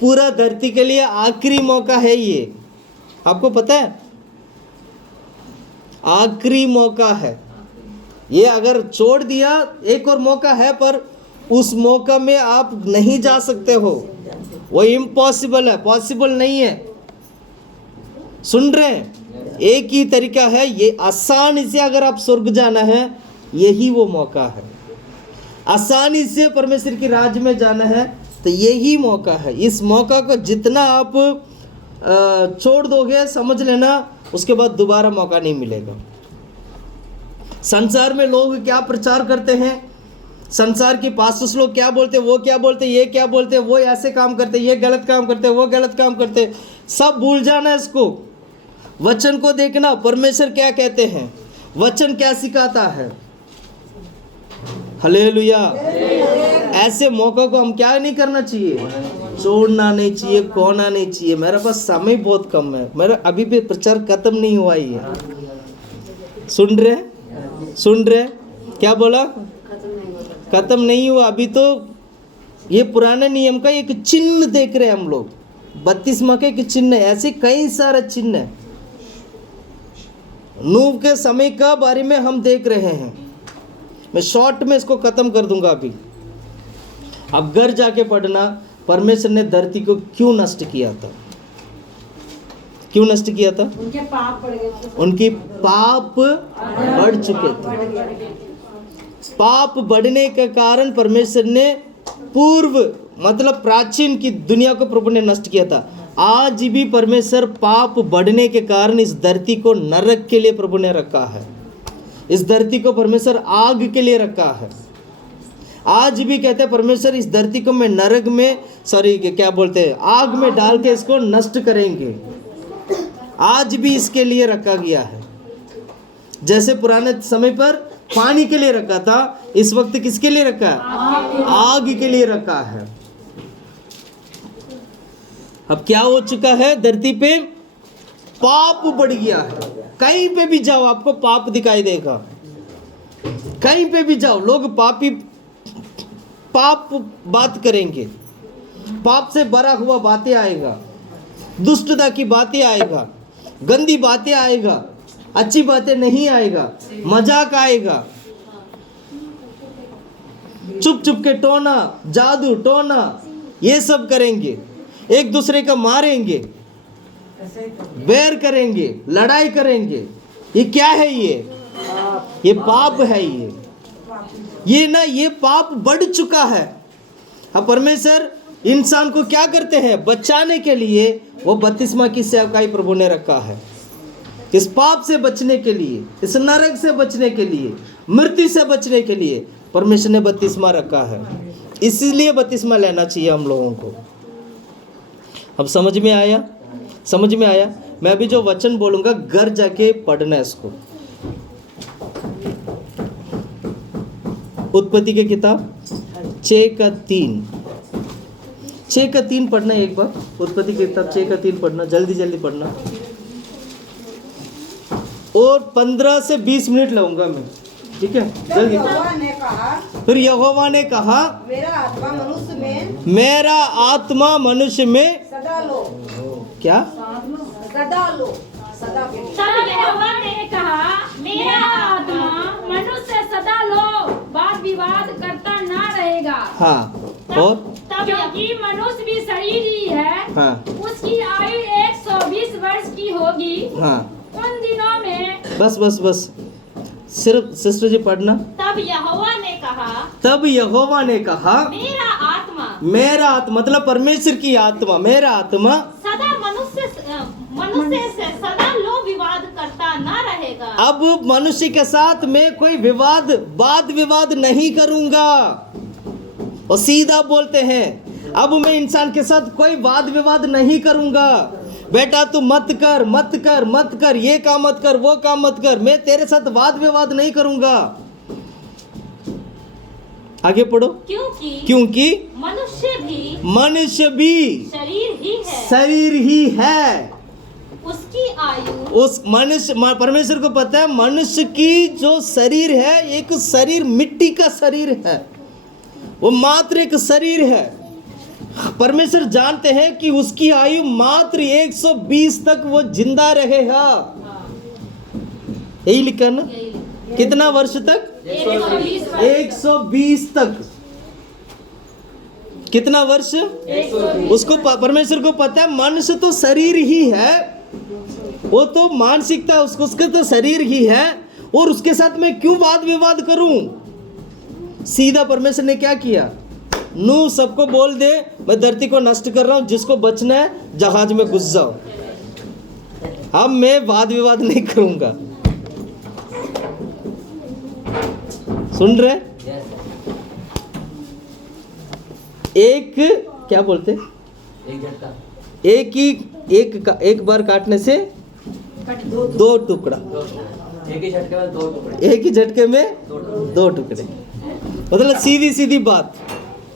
पूरा धरती के लिए आखिरी मौका है ये, आपको पता है? आखिरी मौका है ये। अगर छोड़ दिया, एक और मौका है पर उस मौका में आप नहीं जा सकते हो, वो इम्पॉसिबल है, पॉसिबल नहीं है। सुन रहे हैं? एक ही तरीका है, ये आसानी से अगर आप स्वर्ग जाना है, यही वो मौका है। आसानी से परमेश्वर की राज्य में जाना है तो यही मौका है। इस मौका को जितना आप छोड़ दोगे, समझ लेना उसके बाद दोबारा मौका नहीं मिलेगा। संसार में लोग क्या प्रचार करते हैं, संसार के पास्टर्स लोग क्या बोलते हैं, वो क्या बोलते हैं, ये क्या बोलते हैं, वो ऐसे काम करते हैं, ये गलत काम करते हैं, वो गलत काम करते हैं, सब भूल जाना है इसको। वचन को देखना, परमेश्वर क्या कहते हैं, वचन क्या सिखाता है। हालेलुया। ऐसे मौका को हम क्या नहीं करना चाहिए, छोड़ना नहीं चाहिए, खोना नहीं चाहिए। मेरे पास समय बहुत कम है, मेरा अभी भी प्रचार खत्म नहीं हुआ ही है। सुन रहे? क्या बोला? खत्म नहीं हुआ अभी। तो ये पुराने नियम का एक चिन्ह देख रहे हैं हम लोग, बपतिस्मा का एक चिन्ह है। ऐसे कई सारे चिन्ह है नूह के समय का बारे में हम देख रहे हैं। मैं शॉर्ट में इसको खत्म कर दूंगा अभी। अब घर जाके पढ़ना, परमेश्वर ने धरती को क्यों नष्ट किया था? क्यों नष्ट किया था? उनके पाप बढ़ गए थे। उनकी पाप बढ़ चुके थे। पाप बढ़ने के कारण परमेश्वर ने पूर्व मतलब प्राचीन की दुनिया को प्रभु ने नष्ट किया था। आज भी परमेश्वर पाप बढ़ने के कारण इस धरती को नरक के लिए प्रभु ने रखा है। इस धरती को परमेश्वर आग के लिए रखा है। आज भी कहते हैं परमेश्वर इस धरती को मैं नरक में क्या बोलते हैं, आग में डाल के इसको नष्ट करेंगे। आज भी इसके लिए रखा गया है। जैसे पुराने समय पर पानी के लिए रखा था, इस वक्त किसके लिए रखा है? आग के लिए रखा है। अब क्या हो चुका है? धरती पे पाप बढ़ गया है। कहीं पे भी जाओ आपको पाप दिखाई देगा। कहीं पे भी जाओ लोग पाप बात करेंगे, पाप से भरा हुआ बातें आएगा, दुष्टता की बातें आएगा, गंदी बातें आएगा, अच्छी बातें नहीं आएगा, मजाक आएगा, चुप चुप के टोना, जादू टोना, ये सब करेंगे। एक दूसरे का मारेंगे, बैर करेंगे, लड़ाई करेंगे। ये क्या है? ये पाप है। ये पाप बढ़ चुका है। अब परमेश्वर इंसान को क्या करते हैं? बचाने के लिए वो बपतिस्मा की सेवकाई प्रभु ने रखा है। इस पाप से बचने के लिए, इस नरक से बचने के लिए, मृत्यु से बचने के लिए परमेश्वर ने बपतिस्मा रखा है। इसीलिए बपतिस्मा लेना चाहिए हम लोगों को। अब समझ में आया? समझ में आया? मैं अभी जो वचन बोलूंगा घर जाके पढ़ना है इसको। उत्पत्ति की किताब 6:3 पढ़ना एक बार। उत्पत्ति की किताब 6:3 पढ़ना, जल्दी जल्दी पढ़ना। और 15 से 20 मिनट लगूंगा मैं, ठीक है? जल्दी। फिर यहोवा ने कहा मेरा आत्मा मनुष्य में सदा लो। क्या? सदा लो, सदा के लिए। तब यहोवा ने कहा मेरा आत्मा मनुष्य सदा लो, वाद विवाद करता ना रहेगा। हाँ, और क्योंकि मनुष्य भी शरीर ही है। हाँ, उसकी आयु 120 वर्ष की होगी। हाँ, उन दिनों में बस सिर्फ सिस्टर जी पढ़ना। तब यहोवा ने कहा मेरा आत्मा मतलब परमेश्वर की आत्मा, मेरा आत्मा सदा मनुष्य से सदा लो विवाद करता ना रहेगा। अब मनुष्य के साथ मैं कोई वाद विवाद नहीं करूंगा। और सीधा बोलते हैं, अब मैं इंसान के साथ कोई वाद विवाद नहीं करूंगा। बेटा तू मत कर, ये काम मत कर, वो काम मत कर। मैं तेरे साथ वाद विवाद नहीं करूंगा। आगे पढ़ो। क्योंकि मनुष्य भी शरीर ही है। उस मनुष्य, परमेश्वर को पता है मनुष्य की जो शरीर है, एक शरीर मिट्टी का शरीर है, वो मात्र एक शरीर है। परमेश्वर जानते हैं कि उसकी आयु मात्र 120 तक वो जिंदा रहेगा। यही लिखा ना? कितना वर्ष तक? 120 तक। कितना वर्ष? उसको परमेश्वर को पता है मनुष्य तो शरीर ही है, वो तो मानसिकता उसका तो शरीर ही है, और उसके साथ मैं क्यों वाद विवाद करूं? सीधा परमेश्वर ने क्या किया? नूह सबको बोल दे मैं धरती को नष्ट कर रहा हूं, जिसको बचना है जहाज में घुस जाओ। अब मैं वाद विवाद नहीं करूंगा। सुन रहे? एक क्या बोलते? एक बार काटने से दो टुकड़ा, एक ही झटके में दो टुकड़े। मतलब सीधी बात,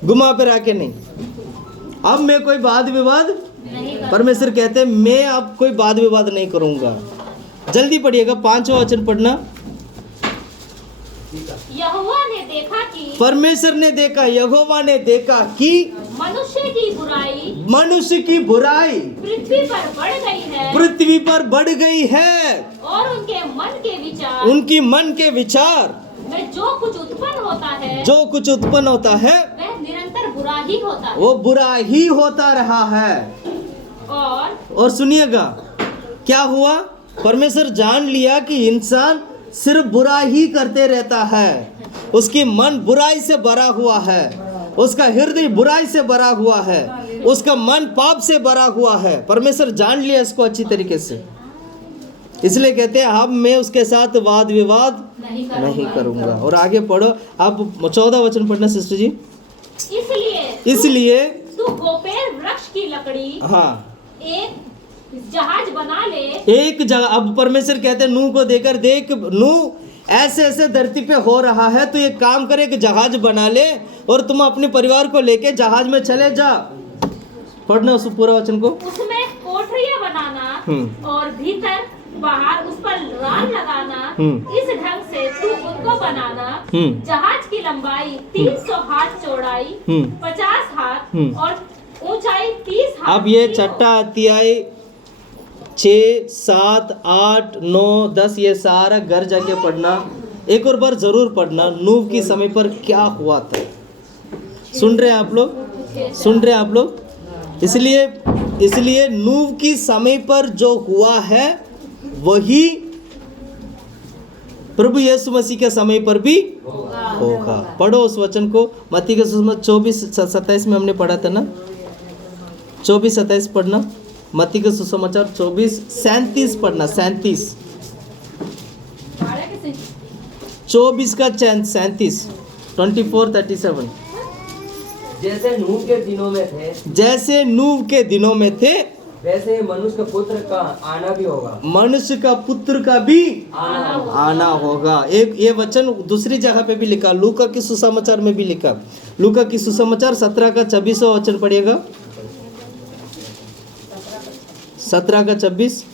घुमा फिरा के नहीं। अब मैं कोई वाद विवाद नहीं कर परमेश्वर कहते हैं मैं अब कोई वाद विवाद नहीं करूंगा। जल्दी पढ़िएगा 5वां वचन पढ़ना। यहोवा ने देखा कि परमेश्वर ने देखा, यहोवा ने देखा कि मनुष्य की बुराई मनुष्य की बुराई पृथ्वी पर बढ़ गई है पृथ्वी पर बढ़ गई है और उनके मन के विचार उनकी मन के विचार में जो कुछ उत्पन्न होता है जो कुछ उत्पन्न होता है वह निरंतर बुरा ही होता है। वो बुरा ही होता रहा है। और सुनिएगा क्या हुआ, परमेश्वर जान लिया कि इंसान सिर्फ बुरा ही करते रहता है, उसकी मन बुराई से भरा हुआ है, उसका हृदय बुराई से भरा हुआ है, उसका मन पाप से भरा हुआ है। परमेश्वर जान लिया इसको अच्छी तरीके से, इसलिए कहते हैं अब मैं उसके साथ वाद विवाद नहीं करूंगा। और आगे पढ़ो, आप 14 वचन पढ़ना सिस्टर जी। इसलिए तू गोपेर वृक्ष की लकड़ी हाँ एक जहाज बना ले। एक जगह, अब परमेश्वर कहते हैं नूह को देकर, देख नूह ऐसे ऐसे धरती पे हो रहा है तो एक काम करे, एक जहाज बना ले और तुम अपने परिवार को लेके जहाज में चले जा। पढ़ना उस पूरा वचन को। उसमें कोठरियां बनाना और भीतर बाहर उस पर राल लगाना, इस ढंग से तू उनको बनाना। जहाज की लंबाई 300 हाथ, चौड़ाई 50 हाथ और ऊंचाई 30 हाथ। अब ये छठा अध्याय 6, 7, 8, 9, 10 ये सारा घर जाके पढ़ना, एक और बार जरूर पढ़ना नूह की समय पर क्या हुआ था। सुन रहे हैं आप लोग, सुन रहे हैं आप लोग। इसलिए नूह की समय पर जो हुआ है वही प्रभु यीशु मसीह के समय पर भी होगा। पढ़ो उस वचन को, मत्ती के सुसमाचार 24-27 में हमने पढ़ा था ना, 24-27 पढ़ना। मत्ती के सुसमाचार 24-37 पढ़ना, 37 24 का 37 24-37। जैसे नूह के दिनों में थे, जैसे नूह के दिनों में थे वैसे ही मनुष्य का पुत्र का आना भी होगा। मनुष्य का पुत्र का भी आना होगा। आना होगा। एक ये वचन दूसरी जगह पे भी लिखा, लूका की सुसमाचार में भी लिखा। लूका की सुसमाचार 17 का 26वां वचन पढ़िएगा, 17 का 26।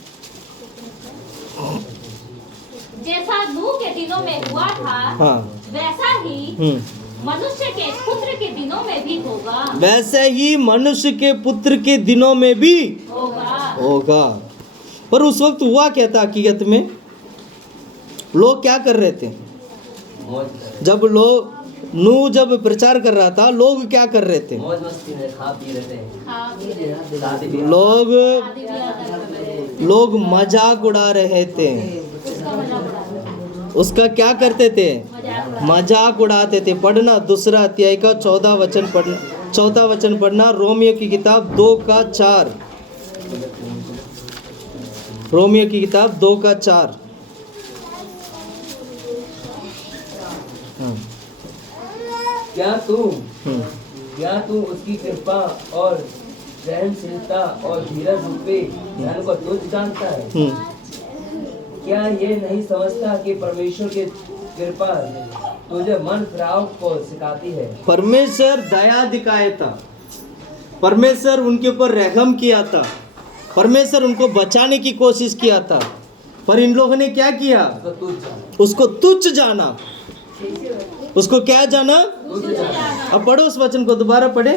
जैसा नूह के दिनों में हुआ था हाँ वैसा ही मनुष्य के पुत्र के दिनों में भी होगा। वैसे ही मनुष्य के पुत्र के दिनों में भी होगा। पर उस वक्त हुआ क्या था हकीकत में, लोग क्या कर रहे थे जब नूह जब प्रचार कर रहा था, लोग क्या कर रहे थे, मौज मस्ती में खा पी रहे थे, शादी ब्याह। लोग मजाक उड़ा रहे थे। उसका क्या करते थे, मजाक उड़ाते थे। पढ़ना दूसरा अध्याय का 14 वचन पढ़ना, 14 वचन पढ़ना। रोमियो की किताब 2 का 4, रोमियो की किताब 2 का 4। क्या तू उसकी कृपा और सहनशीलता और धीरज रूपे धन को तुच्छ जानता है? क्या ये नहीं समझता कि परमेश्वर की कृपा तुझे मन फिराव को सिखाती है? परमेश्वर दया दिखाया था, परमेश्वर उनके ऊपर रहम किया था, परमेश्वर उनको बचाने की कोशिश किया था, पर इन लोगों ने क्या किया, उसको तुच्छ जाना। उसको क्या जाना? अब पढ़ो उस वचन को, दोबारा पढ़े।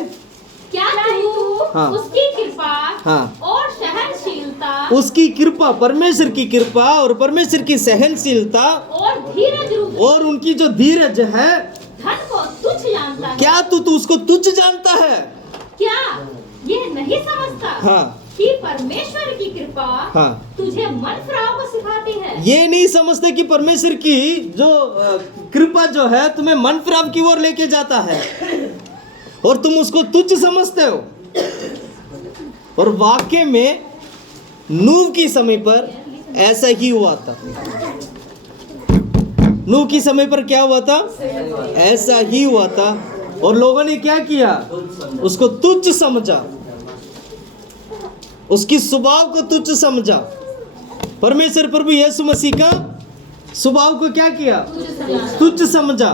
क्या तू हाँ। उसकी कृपा हाँ। और सहनशीलता, उसकी कृपा, परमेश्वर की कृपा और परमेश्वर की सहनशीलता और धीरज रूप और उनकी जो धीरज है, धन को तुच्छ जानता है? क्या तू उसको तुच्छ जानता है? क्या ये नहीं समझता हाँ। कि परमेश्वर की कृपा हाँ। तुझे मन फिराव को सिखाती है? ये नहीं समझते कि परमेश्वर की जो कृपा जो है तुम्हें मन फिराव की ओर लेके जाता है और तुम उसको तुच्छ समझते हो। और वाकई में नूह की समय पर ऐसा ही हुआ था। नूह की समय पर क्या हुआ था? ऐसा ही हुआ था। और लोगों ने क्या किया? उसको तुच्छ समझा, उसकी स्वभाव को तुच्छ समझा। परमेश्वर प्रभु यीशु मसीह का स्वभाव को क्या किया? तुच्छ समझा।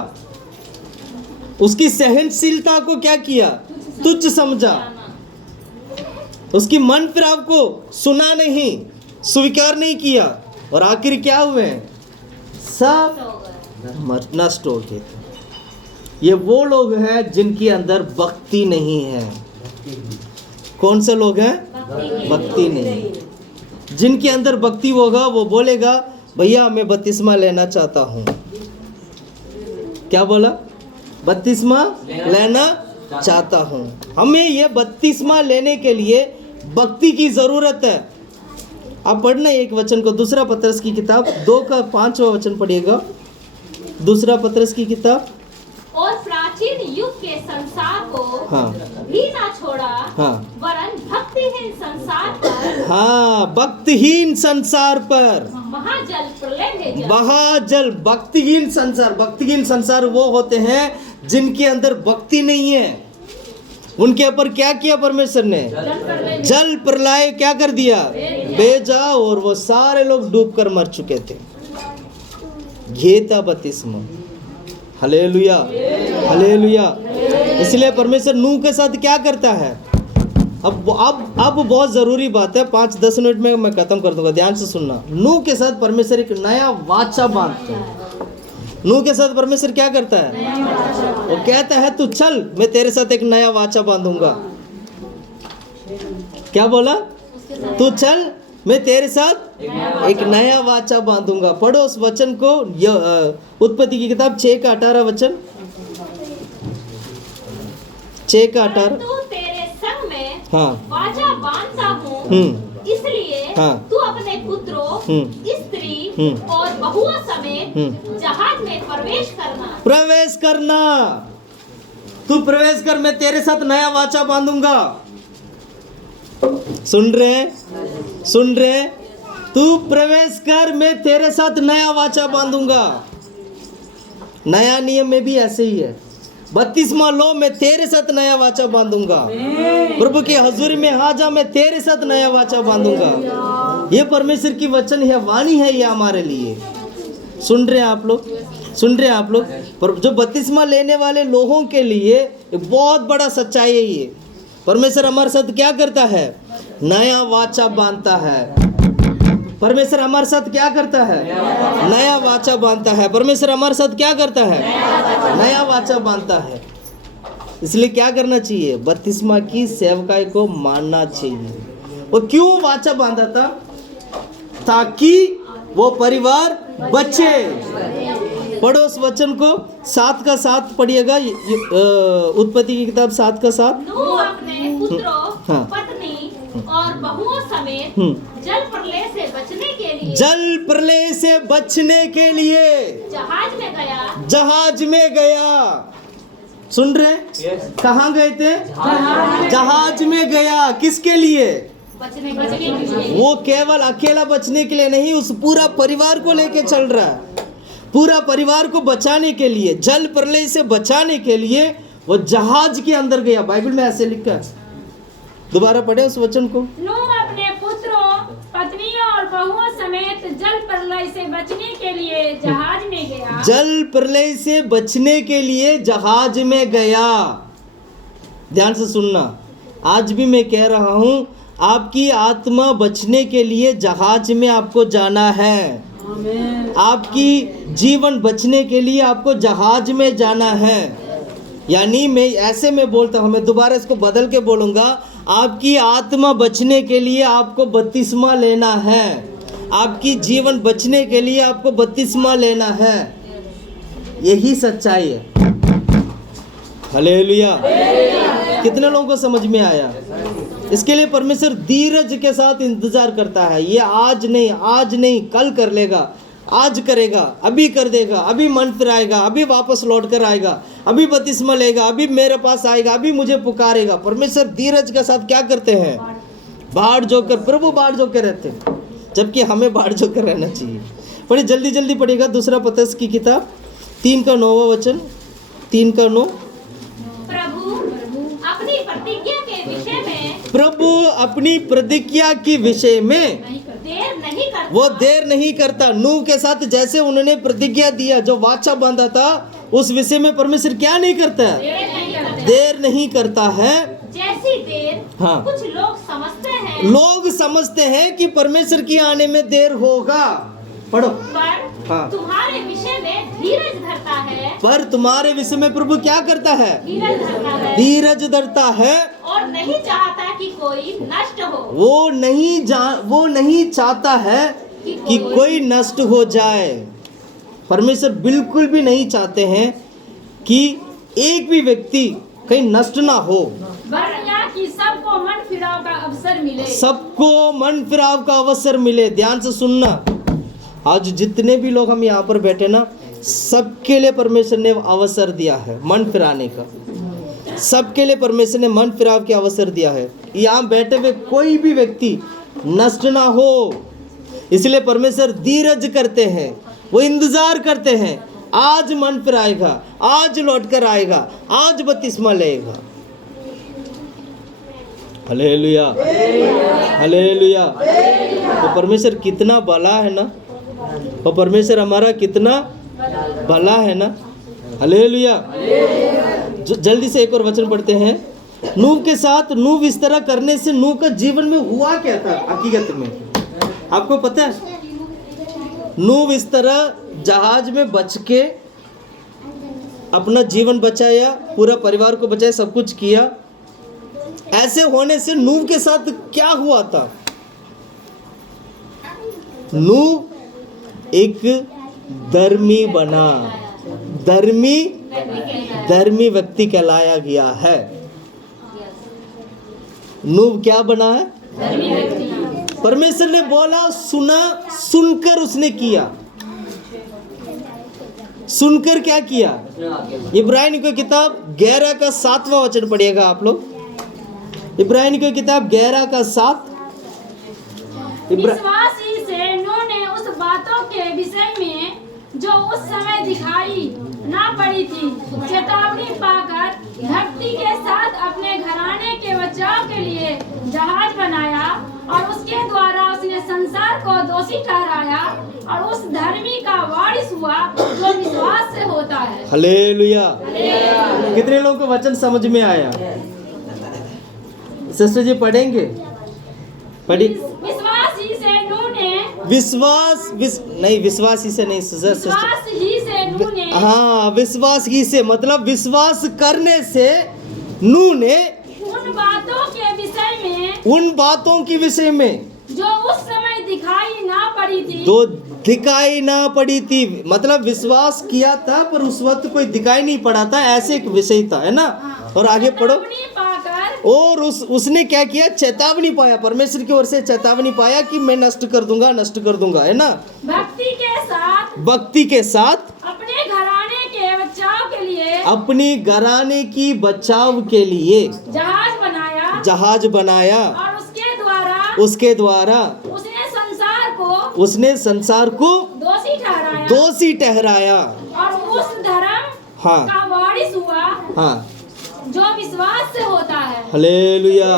उसकी सहनशीलता को क्या किया? तुच्छ समझा। उसकी मन फिर आपको सुना नहीं, स्वीकार नहीं किया, और आखिर क्या हुए हैं? सब नष्ट हो गए। ये वो लोग हैं जिनके अंदर भक्ति नहीं है। कौन से लोग हैं? भक्ति नहीं। जिनके अंदर भक्ति होगा वो बोलेगा भैया मैं बपतिस्मा लेना चाहता हूँ। क्या बोला? बपतिस्मा लेना चाहता हूँ। हमें ये बपतिस्मा लेने के लिए भक्ति की जरूरत है। आप पढ़ना एक वचन को, दूसरा पतरस की किताब 2 का 5वां वचन पढ़िएगा। दूसरा पतरस की किताब। और प्राचीन युग के संसार को हाँ। भी ना छोड़ा, हाँ। वरन भक्तिहीन संसार पर, हाँ, भक्तिहीन संसार पर महाजल प्रलय भेजा। महाजल। भक्तिहीन संसार, भक्तिहीन संसार वो होते हैं जिनके अंदर भक्ति नहीं है। उनके ऊपर क्या किया परमेश्वर ने? जल प्रलय क्या कर दिया? भेजा, और वो सारे लोग डूबकर मर चुके थे। ये था बपतिस्मा। Hallelujah, hallelujah. इसलिए परमेश्वर नूह के साथ क्या करता है? अब बहुत जरूरी बात है, 5-10 मिनट में मैं खत्म कर दूंगा, ध्यान से सुनना। नूह के साथ परमेश्वर एक नया वाचा बांधते हैं। नूह के साथ परमेश्वर क्या करता है? वो कहता है तू चल, मैं तेरे साथ एक नया वाचा बांधूंगा। क्या बोला? तू चल, मैं तेरे साथ एक नया वाचा बांधूंगा। पढ़ो उस वचन को, उत्पत्ति की किताब 6 का 18 वचन। 6 का 18। परंतु तेरे संग में हाँ। वाचा बांधता हूँ, इसलिए हाँ। तू अपने पुत्रों, स्त्री और बहुओं समेत जहाज में प्रवेश करना। प्रवेश करना। तू प्रवेश कर, मैं तेरे साथ नया वाचा बांधूंगा। सुन रहे? सुन रहे? तू प्रवेश कर, मैं तेरे साथ नया वाचा बांधूंगा। नया नियम में भी ऐसे ही है। बपतिस्मा लो, मैं तेरे साथ नया वाचा बांधूंगा। प्रभु के हजूरी में आ जा, मैं तेरे साथ नया वाचा बांधूंगा। ये परमेश्वर की वचन है, वाणी है ये हमारे लिए। सुन रहे हैं आप लोग? सुन रहे हैं आप लोग? पर जो बपतिस्मा लेने वाले लोगों के लिए एक बहुत बड़ा सच्चाई है ये। परमेश्वर हमारे साथ क्या करता है? नया वाचा बांधता है। परमेश्वर हमारे साथ क्या करता है? नया वाचा बांधता है। परमेश्वर हमारे साथ क्या करता है? नया वाचा बांधता है। इसलिए क्या करना चाहिए? बपतिस्मा की सेवकाई को मानना चाहिए। वो क्यों वाचा बांधा था? ताकि वो परिवार बचे। पढ़ो उस वचन को, 7 का 7 पढ़िएगा। उत्पत्ति की किताब 7 का 7। नूह अपने पुत्रों, हाँ। पत्नी और बहुओं समेत जल प्रलय से बचने के लिए, जल प्रलय से बचने के लिए जहाज में गया। जहाज में गया। सुन रहे? कहाँ गए थे? जहाज में गया। किसके लिए? बचने के लिए। वो केवल अकेला बचने के लिए नहीं, उस पूरा परिवार को लेके चल रहा है। पूरा परिवार को बचाने के लिए, जल प्रलय से बचाने के लिए वो जहाज के अंदर गया। बाइबल में ऐसे लिखा है। दोबारा पढ़े उस वचन को। नूह अपने पुत्रों, पत्नियों और बहुओं समेत जल प्रलय से बचने के लिए जहाज में गया। जल प्रलय से बचने के लिए जहाज में गया। ध्यान से सुनना, आज भी मैं कह रहा हूं, आपकी आत्मा बचने के लिए जहाज में आपको जाना है। आपकी जीवन बचने के लिए आपको जहाज में जाना है। यानी मैं ऐसे में बोलता हूं, मैं दोबारा इसको बदल के बोलूंगा, आपकी आत्मा बचने के लिए आपको बपतिस्मा लेना है। आपकी जीवन बचने के लिए आपको बपतिस्मा लेना है। यही सच्चाई है। हालेलुया। कितने लोगों को समझ में आया? इसके लिए परमेश्वर धीरज के साथ इंतजार करता है। ये आज नहीं कल कर लेगा, आज करेगा, अभी कर देगा, अभी मन फिराएगा, अभी वापस लौट कर आएगा, अभी बपतिस्मा लेगा, अभी मेरे पास आएगा, अभी मुझे पुकारेगा। परमेश्वर धीरज के साथ क्या करते हैं? बाढ़ जोकर, प्रभु बाढ़ जोकर रहते हैं, जबकि हमें बाढ़ जोकर रहना चाहिए। पढ़िए, जल्दी जल्दी पढ़िएगा। दूसरा पतरस की किताब 3 का 9वां वचन। 3 का 9। प्रभु अपनी प्रतिज्ञा के विषय में, प्रभु अपनी प्रतिज्ञा के विषय में देर नहीं करता। वो देर नहीं करता। नूह के साथ जैसे उन्होंने प्रतिज्ञा दिया, जो वाचा बांधा था, उस विषय में परमेश्वर क्या नहीं करता है? देर नहीं करता है। जैसी की देर हाँ। कुछ लोग समझते हैं, लोग समझते हैं कि परमेश्वर के आने में देर होगा। पढ़ो। पर हाँ। तुम्हारे विषय में धीरज धरता है, पर तुम्हारे विषय में प्रभु क्या करता है? धीरज धरता है धीरज धरता है। और नहीं चाहता कि कोई नष्ट हो, वो नहीं चाहता है कि कोई नष्ट हो जाए। परमेश्वर बिल्कुल भी नहीं चाहते हैं कि एक भी व्यक्ति कहीं नष्ट ना हो, वरना कि सबको मन फिराव का अवसर मिले। सबको मन फिराव का अवसर मिले। ध्यान से सुनना, आज जितने भी लोग हम यहाँ पर बैठे ना, सबके लिए परमेश्वर ने अवसर दिया है मन फिराने का। सबके लिए परमेश्वर ने मन फिराव के अवसर दिया है। यहाँ बैठे हुए कोई भी व्यक्ति नष्ट ना हो, इसलिए परमेश्वर धीरज करते हैं, वो इंतजार करते हैं। आज मन फिराएगा, आज लौट कर आएगा, आज बपतिस्मा लेगा। Hallelujah, hallelujah. तो परमेश्वर कितना भला है ना, और परमेश्वर हमारा कितना भला है ना। हालेलुया। जल्दी से एक और वचन पढ़ते हैं। नूह के साथ नूह इस तरह करने से नूह का जीवन में हुआ क्या था हकीकत में, आपको पता है? नूह इस तरह जहाज में बच के अपना जीवन बचाया, पूरा परिवार को बचाया, सब कुछ किया। ऐसे होने से नूह के साथ क्या हुआ था? नूह एक धर्मी बना, धर्मी व्यक्ति कहलाया गया है। नूह क्या बना है? परमेश्वर ने बोला, सुना, सुनकर उसने किया। सुनकर क्या किया? इब्रानियों की किताब 11 का 7वां वचन पढ़िएगा आप लोग। इब्रानियों की किताब 11 का 7। विश्वास ही से नूह ने उस बातों के विषय में जो उस समय दिखाई ना पड़ी थी चेतावनी पाकर भक्ति के साथ अपने घराने के बचाव के लिए जहाज बनाया, और उसके द्वारा उसने संसार को दोषी ठहराया और उस धर्मी का वारिस हुआ जो विश्वास से होता है। हालेलुया। कितने लोगों को वचन समझ में आया? सिस्टर जी पढ़ेंगे? पढ़ी। विश्वास ही से नूह ने विश्वास ही से नहीं, विश्वास ही से नूह ने हाँ, विश्वास ही से मतलब विश्वास करने से नूह ने उन बातों के विषय में जो उस समय दिखाई ना पड़ी थी, मतलब विश्वास किया था पर उस वक्त कोई दिखाई नहीं पड़ा था, ऐसे एक विषय था, है ना। और आगे पढ़ो। और उसने क्या किया? चेतावनी पाया, परमेश्वर की ओर से चेतावनी पाया कि मैं नष्ट कर दूंगा, है ना। भक्ति के साथ अपने घराने की बचाव के लिए जहाज बनाया और उसके द्वारा उसने संसार को दोषी ठहराया और उस धर्म हाँ का वारिस हुआ हाँ, जो विश्वास से होता है। हालेलुया।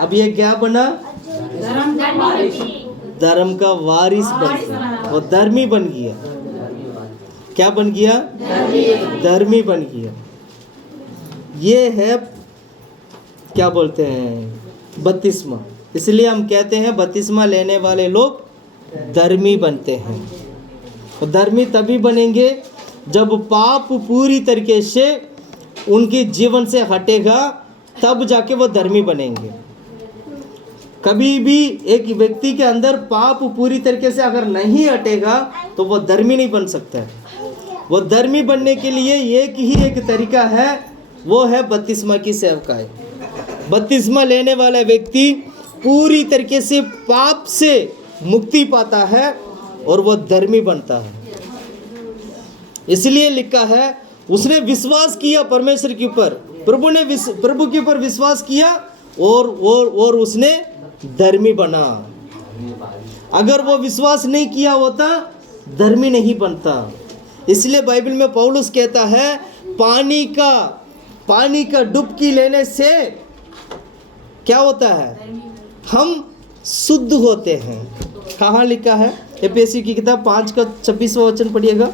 अब ये क्या बना? धर्म का वारिस बन गया, और धर्मी बन गया। क्या बन गया? धर्मी बन गया। ये है क्या बोलते हैं? बपतिस्मा। इसलिए हम कहते हैं बपतिस्मा लेने वाले लोग धर्मी बनते हैं। और धर्मी तभी बनेंगे जब पाप पूरी तरीके से उनके जीवन से हटेगा, तब जाके वो धर्मी बनेंगे। कभी भी एक व्यक्ति के अंदर पाप पूरी तरीके से अगर नहीं हटेगा तो वो धर्मी नहीं बन सकता है। वो धर्मी बनने के लिए एक तरीका है, वो है बपतिस्मा की सेवकाई। बपतिस्मा लेने वाला व्यक्ति पूरी तरीके से पाप से मुक्ति पाता है और वो धर्मी बनता है। इसलिए लिखा है, उसने विश्वास किया परमेश्वर के ऊपर, प्रभु के ऊपर विश्वास किया और उसने धर्मी बना। अगर वो विश्वास नहीं किया होता, धर्मी नहीं बनता। इसलिए बाइबल में पौलुस कहता है, पानी का डुबकी लेने से क्या होता है? हम शुद्ध होते हैं। कहाँ लिखा है? एफएसी की किताब 5 का 26वां वचन पढ़िएगा।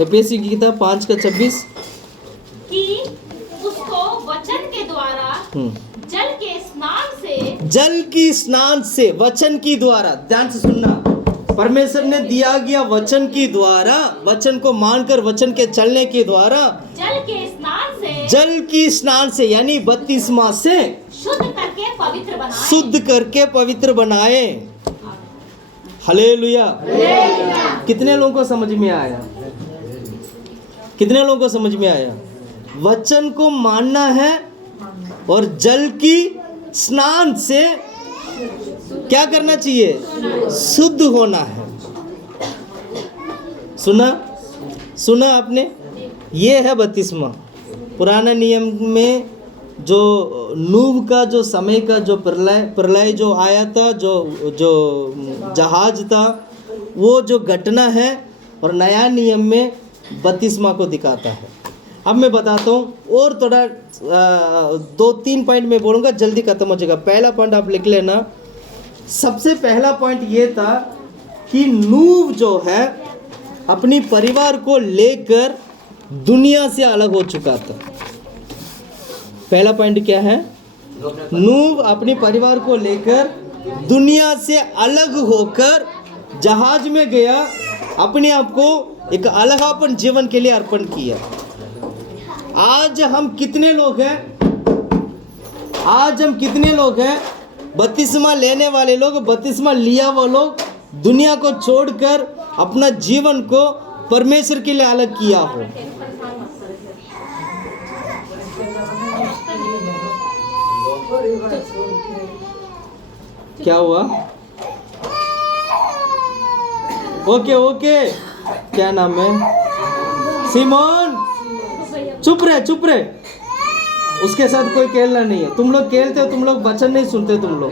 एफएसी की किताब 5 का 26। कि वचन के द्वारा जल के स्नान से, जल की स्नान से, वचन की द्वारा, ध्यान से सुनना, परमेश्वर ने दिया गया वचन की द्वारा, वचन को मानकर वचन के चलने के द्वारा, जल के स्नान से, जल की स्नान से यानी बपतिस्मा से शुद्ध करके पवित्र बनाए। शुद्ध करके पवित्र बनाए। हालेलुया। कितने लोगों को समझ में आया? कितने लोगों को समझ में आया? वचन को मानना है और जल की स्नान से क्या करना चाहिए? शुद्ध होना है। सुना आपने? ये है बपतिस्मा। पुराना नियम में जो नूह का जो समय का जो प्रलय जो आया था, जो जहाज था, वो जो घटना है, और नया नियम में बपतिस्मा को दिखाता है। अब मैं बताता हूँ और थोड़ा 2-3 पॉइंट में बोलूँगा, जल्दी खत्म हो जाएगा। पहला पॉइंट आप लिख लेना। सबसे पहला पॉइंट ये था कि नूह जो है अपनी परिवार को लेकर दुनिया से अलग हो चुका था। पहला पॉइंट क्या है? नूह अपनी परिवार को लेकर दुनिया से अलग होकर जहाज में गया, अपने आप को एक अलगापन जीवन के लिए अर्पण किया। आज हम कितने लोग हैं? बपतिस्मा लेने वाले लोग, बपतिस्मा लिया वो लोग, दुनिया को छोड़कर अपना जीवन को परमेश्वर के लिए अलग किया हो। क्या हुआ? ओके, क्या नाम है? सिमोन, चुप रहे। उसके साथ कोई खेलना नहीं है। तुम लोग खेलते हो, तुम लोग वचन नहीं सुनते। तुम लोग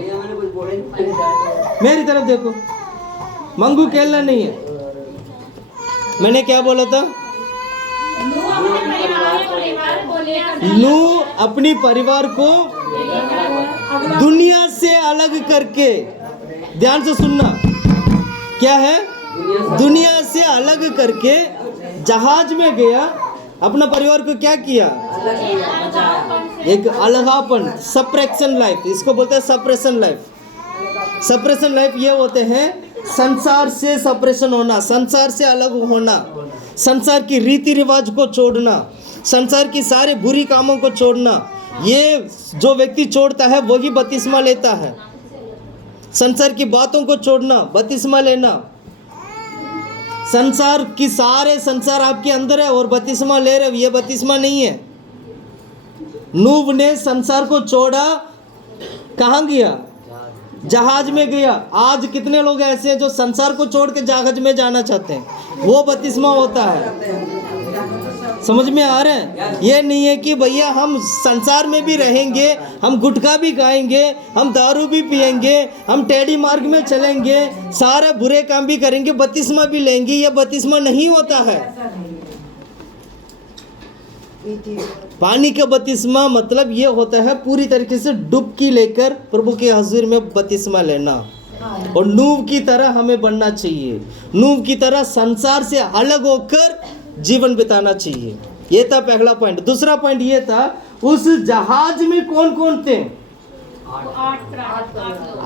मेरी तरफ देखो। मंगू खेलना नहीं है। मैंने क्या बोला था? नूह अपनी परिवार को दुनिया से अलग करके, ध्यान से सुनना, क्या है? दुनिया से अलग करके जहाज में गया, अपना परिवार को क्या किया? एक अलगापन, सप्रेशन लाइफ, इसको बोलते हैं सप्रेशन लाइफ। सप्रेशन लाइफ ये होते हैं संसार से सप्रेशन होना, संसार से अलग होना, संसार की रीति रिवाज को छोड़ना, संसार की सारे बुरी कामों को छोड़ना। ये जो व्यक्ति छोड़ता है वही बपतिस्मा लेता है। संसार की बातों को छोड़ना, बपतिस्मा लेना। संसार की सारे संसार आपके अंदर है और बपतिस्मा ले रहे, ये बपतिस्मा नहीं है। नूह ने संसार को छोड़ा, कहाँ गया? जहाज में गया। आज कितने लोग ऐसे हैं जो संसार को छोड़ के जहाज में जाना चाहते हैं? वो बपतिस्मा होता है। समझ में आ रहे हैं? ये नहीं है कि भैया हम संसार में भी रहेंगे, हम गुटखा भी खाएंगे, हम दारू भी पिएंगे, हम टेढ़ी मार्ग में चलेंगे, सारे बुरे काम भी करेंगे, बपतिस्मा भी लेंगे। ये बपतिस्मा नहीं होता है। पानी का बपतिस्मा मतलब ये होता है पूरी तरीके से डुबकी लेकर प्रभु के हजूर में बपतिस्मा लेना। और नूह की तरह हमें बनना चाहिए। नूह की तरह संसार से अलग होकर जीवन बिताना चाहिए। ये था पहला पॉइंट। दूसरा पॉइंट ये था, उस जहाज में कौन कौन थे?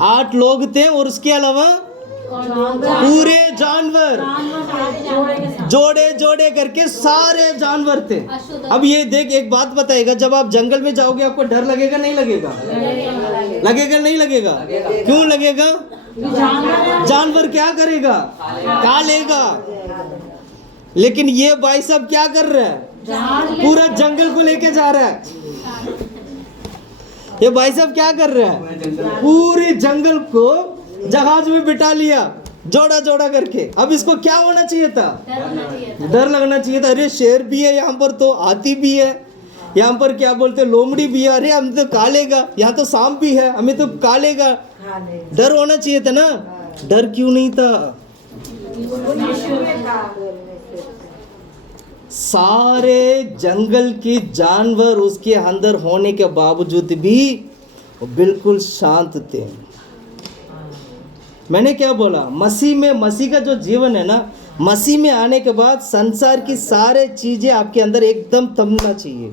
8 लोग थे और उसके अलावा पूरे जानवर, जोड़े करके सारे जानवर थे। अब ये देख, एक बात बताएगा, जब आप जंगल में जाओगे आपको डर लगेगा नहीं लगेगा? लगेगा नहीं लगेगा? क्यों लगेगा? जानवर क्या करेगा? कालेगा। लेकिन ये भाई साहब क्या कर रहा है? पूरा जंगल को लेके जा रहा है। ये भाई साहब क्या कर रहा है? पूरे जंगल को जहाज में बिठा लिया, जोड़ा करके। अब इसको क्या होना चाहिए था? डर लगना चाहिए था। अरे शेर भी है यहाँ पर, तो हाथी भी है यहाँ पर, क्या बोलते लोमड़ी भी है, अरे हम तो कालेगा, यहाँ तो सांप भी है, हमें तो कालेगा। डर होना चाहिए था ना? डर क्यों नहीं था? सारे जंगल के जानवर उसके अंदर होने के बावजूद भी बिल्कुल शांत थे। मैंने क्या बोला? मसीह का जो जीवन है ना, मसीह में आने के बाद संसार की सारे चीजें आपके अंदर एकदम थमना चाहिए,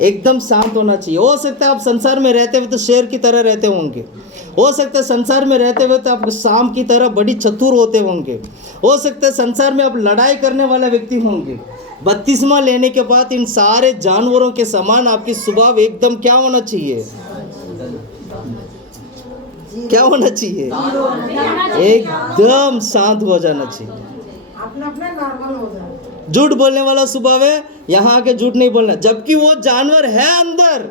एकदम शांत होना चाहिए। हो सकता है आप संसार में रहते हुए तो शेर की तरह रहते होंगे, हो सकता है संसार में रहते हुए तो आप सांप की तरह बड़ी चतुर होते होंगे, हो सकता है संसार में आप लड़ाई करने वाला व्यक्ति होंगे। बपतिस्मा लेने के बाद इन सारे जानवरों के समान आपकी स्वभाव एकदम क्या होना चाहिए, क्या होना चाहिए, एकदम शांत हो जाना चाहिए। अपना अपना नॉर्मल हो जाए। झूठ बोलने वाला स्वभाव है, यहाँ आके झूठ नहीं बोलना, जबकि वो जानवर है अंदर,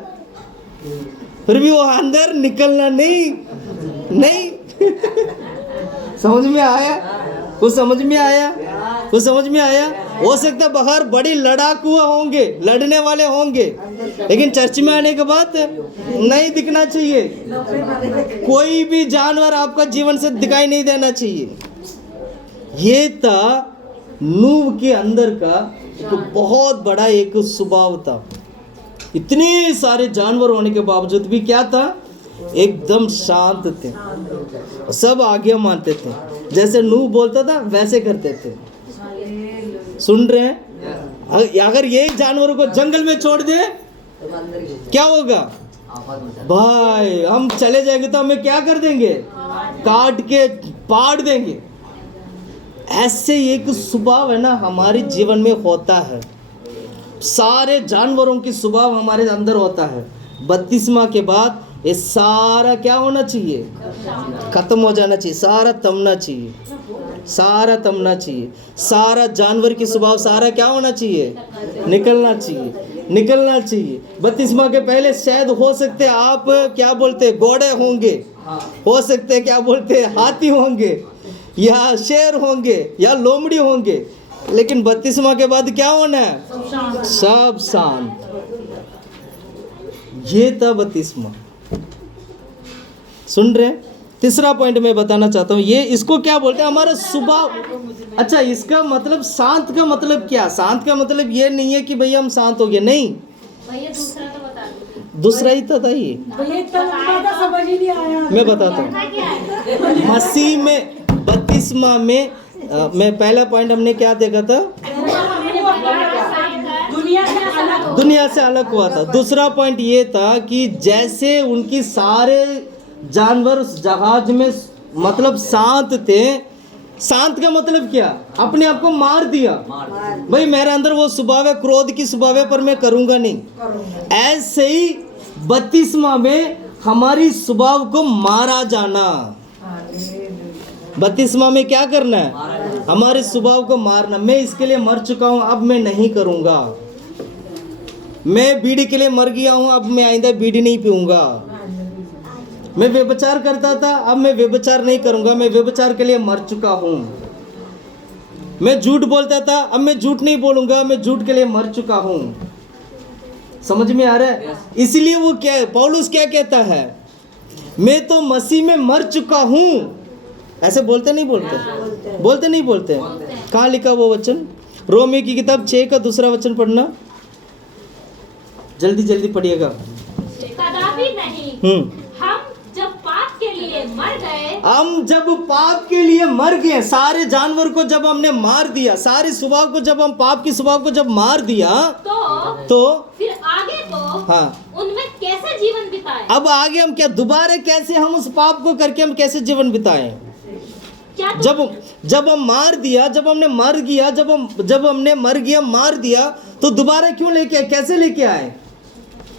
फिर भी वो अंदर निकलना नहीं समझ में आया? कुछ समझ में आया? कुछ समझ में आया? हो सकता है बाहर बड़ी लड़ाकू होंगे, लड़ने वाले होंगे, लेकिन चर्च में आने के बाद नहीं दिखना चाहिए। कोई भी जानवर आपका जीवन से दिखाई नहीं देना चाहिए। ये था नूह के अंदर का एक बहुत बड़ा एक स्वभाव था। इतने सारे जानवर होने के बावजूद भी क्या था, एकदम शांत थे, सब आज्ञा मानते थे, जैसे नूह बोलता था वैसे करते थे। सुन रहे हैं? अगर ये जानवरों को जंगल में छोड़ दे क्या होगा भाई, हम चले जाएंगे तो हमें क्या कर देंगे, काट के पाड़ देंगे। ऐसे एक स्वभाव है ना हमारे जीवन में होता है, सारे जानवरों की स्वभाव हमारे अंदर होता है। बपतिस्मा के बाद ये सारा क्या होना चाहिए, खत्म हो जाना चाहिए, सारा तमना चाहिए, सारा तमना चाहिए, सारा जानवर की स्वभाव सारा क्या होना चाहिए, निकलना चाहिए, निकलना चाहिए। बपतिस्मा के पहले शायद हो सकते आप क्या बोलते घोड़े होंगे, हो सकते क्या बोलते हाथी होंगे, या शेर होंगे, या लोमड़ी होंगे, लेकिन बपतिस्मा के बाद क्या होना है, सब शांत। ये था बपतिस्मा। सुन रहे? तीसरा पॉइंट मैं बताना चाहता हूँ, ये इसको क्या बोलते हैं, हमारा स्वभाव। अच्छा, इसका मतलब शांत का मतलब क्या? शांत का मतलब ये नहीं है कि भैया हम शांत हो गए, नहीं, भैया दूसरा तो बता दो। दूसरा ही तो था ये, समझ ही नहीं आया। मैं बताता हूँ। मसीह में बपतिस्मा में मैं पहला पॉइंट हमने क्या देखा था, दुनिया से अलग हुआ था। दूसरा पॉइंट ये था कि जैसे उनकी सारे जानवर उस जहाज में मतलब शांत थे। शांत का मतलब क्या, अपने आप को मार दिया, भाई मेरे अंदर वो स्वभाव है, क्रोध की स्वभाव है, पर मैं करूंगा नहीं। ऐसे ही बपतिस्मा में हमारी स्वभाव को मारा जाना। बपतिस्मा में क्या करना है, हमारे स्वभाव को मारना। मैं इसके लिए मर चुका हूं, अब मैं नहीं करूंगा। मैं बीड़ी के लिए मर गया हूं, अब मैं आइंदा बीड़ी नहीं पीऊंगा। मैं व्यभिचार करता था, अब मैं व्यभिचार नहीं करूंगा, मैं व्यभिचार के लिए मर चुका हूं। मैं झूठ बोलता था, अब मैं झूठ नहीं बोलूंगा, मैं झूठ के लिए मर चुका हूं। समझ में आ रहा है? इसलिए वो क्या, पौलुस क्या कहता है, मैं तो मसीह में मर चुका हूं। ऐसे बोलते नहीं बोलते, बोलते नहीं बोलते। कहाँ लिखा वो वचन? रोमी की किताब 6 का दूसरा वचन पढ़ना, जल्दी जल्दी पढ़िएगा। कदापि नहीं, हम जब पाप के लिए मर गए, हम जब पाप के लिए मर गए, सारे जानवर को जब हमने मार दिया, सारे स्वभाव को जब हम पाप की स्वभाव को जब मार दिया, तो फिर आगे को हाँ, उनमें कैसे जीवन बिताए? अब आगे हम क्या, दोबारा कैसे हम उस पाप को करके हम कैसे जीवन बिताएं? क्या जब हम मार दिया, जब हमने मर गया, जब हमने मर गया, मार दिया, तो दोबारा क्यों लेके आए, कैसे लेके आए?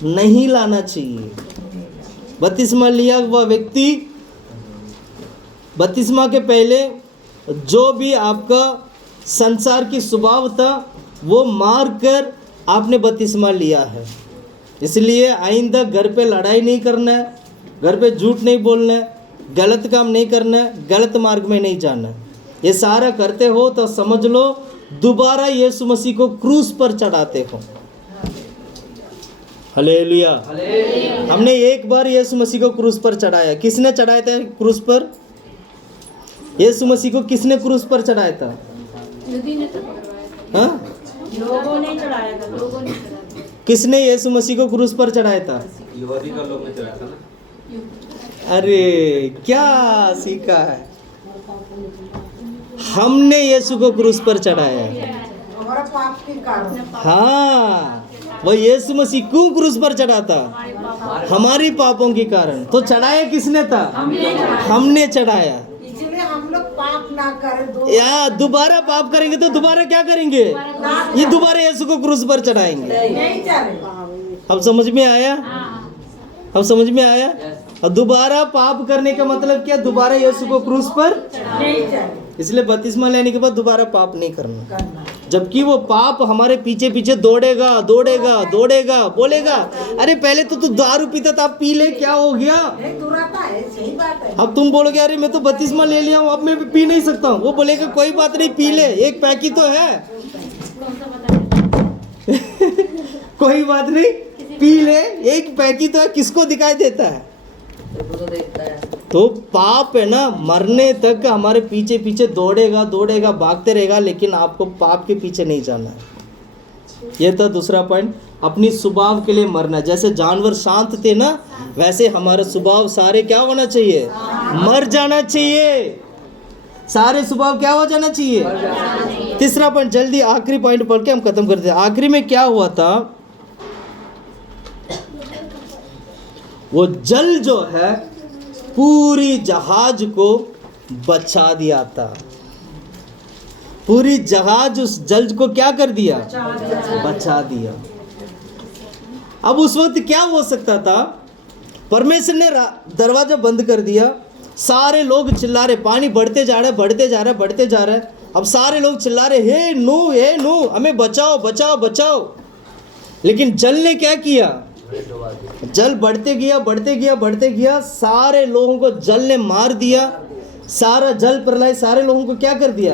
नहीं लाना चाहिए। बपतिस्मा लिया हुआ व्यक्ति, बपतिस्मा के पहले जो भी आपका संसार की स्वभाव था वो मार कर आपने बपतिस्मा लिया है। इसलिए आइंदा घर पे लड़ाई नहीं करना है, घर पे झूठ नहीं बोलना है, गलत काम नहीं करना है, गलत मार्ग में नहीं जाना है। ये सारा करते हो तो समझ लो दोबारा यीशु मसीह को क्रूस पर चढ़ाते हो। हालेलुया। हमने एक बार यीशु मसीह को क्रूस पर चढ़ाया। किसने चढ़ाया था क्रूस पर? यीशु मसीह को किसने क्रूस पर चढ़ाया था? हाँ? लोगों ने चढ़ाया था, लोगों ने चढ़ाया था। किसने यीशु मसीह को क्रूस पर चढ़ाया था? यहूदी का लोग ने चढ़ाया था ना। अरे क्या सीखा है, हमने यीशु को क्रूस पर चढ़ाया है। हमारा पाप के कारण। हाँ, वह यीशु मसीह क्यों क्रूस पर चढ़ा था? हमारी पापों के कारण। तो चढ़ाया किसने था? हमने चढ़ाया। इसलिए हम लोग पाप ना करें। या दोबारा पाप करेंगे तो दोबारा क्या करेंगे? ये दोबारा यीशु को क्रूस पर चढ़ाएंगे। नहीं चले। अब समझ में आया? अब समझ में आया? और दोबारा पाप करने का मतलब क्या? दोबारा यीशु को क्रूस पर नहीं चले। इसलिए बपतिस्मा लेने के बाद दोबारा पाप नहीं करना। जबकि वो पाप हमारे पीछे पीछे दौड़ेगा दौड़ेगा दौड़ेगा, बोलेगा अरे पहले तो तू दारू पीता था, अब पी ले, क्या हो गया? तुरंत है, सही बात है। अब तुम बोलोगे अरे मैं तो बपतिस्मा ले लिया हूँ, अब मैं पी नहीं सकता हूँ। वो बोलेगा कोई बात नहीं, पी ले, एक पैकी तो है। कोई बात नहीं, पी ले, एक पैकी तो है, किसको दिखाई देता है? तो पाप है ना, मरने तक हमारे पीछे पीछे दौड़ेगा दौड़ेगा, भागते रहेगा, लेकिन आपको पाप के पीछे नहीं जाना है। ये था दूसरा पॉइंट, अपनी स्वभाव के लिए मरना। जैसे जानवर शांत थे ना, वैसे हमारा स्वभाव सारे क्या होना चाहिए? मर जाना चाहिए। सारे स्वभाव क्या हो जाना चाहिए? तीसरा पॉइंट, जल्दी आखिरी पॉइंट पढ़ के हम खत्म करते हैं। आखिरी में क्या हुआ था? वो जल जो है पूरी जहाज को बचा दिया था। पूरी जहाज उस जल को क्या कर दिया? बचा दिया। अब उस वक्त क्या हो सकता था? परमेश्वर ने दरवाजा बंद कर दिया, सारे लोग चिल्ला रहे, पानी बढ़ते जा रहा है बढ़ते जा रहा है बढ़ते जा रहा है। अब सारे लोग चिल्ला रहे हे नूह हमें बचाओ बचाओ बचाओ। लेकिन जल ने क्या किया? जल बढ़ते गया बढ़ते गया बढ़ते गया, सारे लोगों को जल ने मार दिया। सारा जल प्रलय सारे लोगों को क्या कर दिया?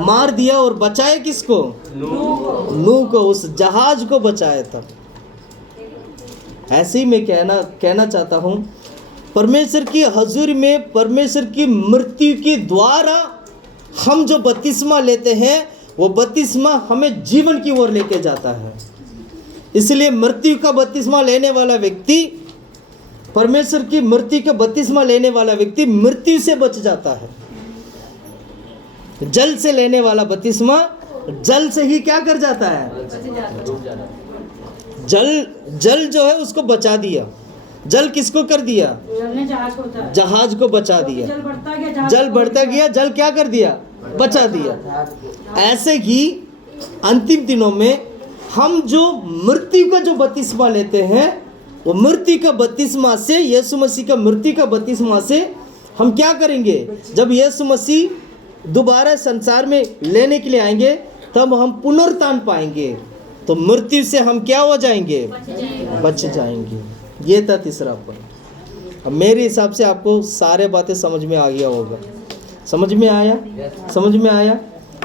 मार दिया। और बचाया किसको? नूह को, उस जहाज को बचाया था। ऐसे ही मैं कहना चाहता हूं, परमेश्वर की हजूरी में परमेश्वर की मृत्यु के द्वारा हम जो बपतिस्मा लेते हैं, वो बपतिस्मा हमें जीवन की ओर लेके जाता है। इसलिए मृत्यु का बपतिस्मा लेने वाला व्यक्ति, परमेश्वर की मृत्यु का बपतिस्मा लेने वाला व्यक्ति मृत्यु से बच जाता है। जल से लेने वाला बपतिस्मा जल से ही क्या कर जाता है? जल जो है उसको बचा दिया। जल किसको कर दिया? जहाज को बचा दिया। जल बढ़ता गया, जल क्या कर दिया? बचा दिया। ऐसे ही अंतिम दिनों में हम जो मृत्यु का जो बपतिस्मा लेते हैं, वो मृत्यु का बपतिस्मा से, यीशु मसीह का मृत्यु का बपतिस्मा से हम क्या करेंगे? जब यीशु मसीह दोबारा संसार में लेने के लिए आएंगे, तब हम पुनरुत्थान पाएंगे। तो मृत्यु से हम क्या हो जाएंगे? बच जाएंगे। ये था तीसरा पॉइंट। अब मेरे हिसाब से आपको सारे बातें समझ में आ गया होगा। समझ में आया? समझ में आया?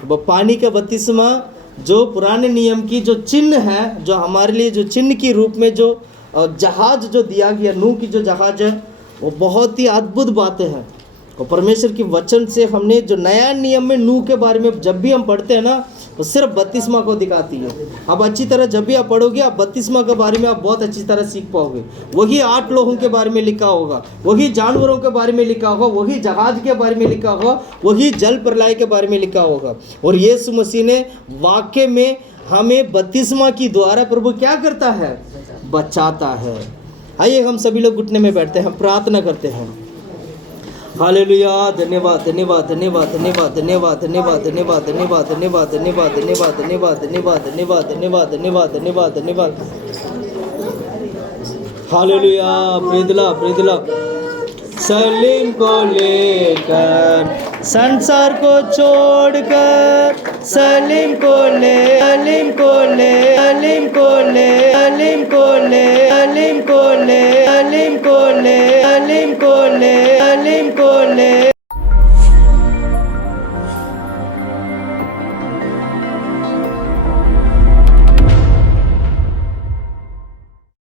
वो पानी का बपतिस्मा जो पुराने नियम की जो चिन्ह है, जो हमारे लिए जो चिन्ह के रूप में जो जहाज जो दिया गया, नूह की जो जहाज है, वो बहुत ही अद्भुत बातें हैं। और परमेश्वर के वचन से हमने जो नया नियम में नूह के बारे में जब भी हम पढ़ते हैं ना, वो सिर्फ बपतिस्मा को दिखाती है। अब अच्छी तरह जब भी आप पढ़ोगे, आप बपतिस्मा के बारे में आप बहुत अच्छी तरह सीख पाओगे। वही 8 लोगों के बारे में लिखा होगा, वही जानवरों के बारे में लिखा होगा, वही जहाज के बारे में लिखा होगा, वही जल प्रलय के बारे में लिखा होगा। और यीशु मसीह ने वाकई में हमें बपतिस्मा की द्वारा प्रभु क्या करता है? बचाता है। आइए हम सभी लोग घुटने में बैठते हैं, हम प्रार्थना करते हैं। हालेलुया। धन्यवाद धन्यवाद धन्यवाद धन्यवाद धन्यवाद धन्यवाद धन्यवाद धन्यवाद धन्यवाद धन्यवाद धन्यवाद धन्यवाद धन्यवाद धन्यवाद धन्यवाद धन्यवाद धन्यवाद धन्यवाद। हालेलुया। प्रीतला प्रीतला सलीम को लेकर संसार को छोड़कर, सलीम को ले सलीम को ले सलीम को ले सलीम को ले सलीम को ले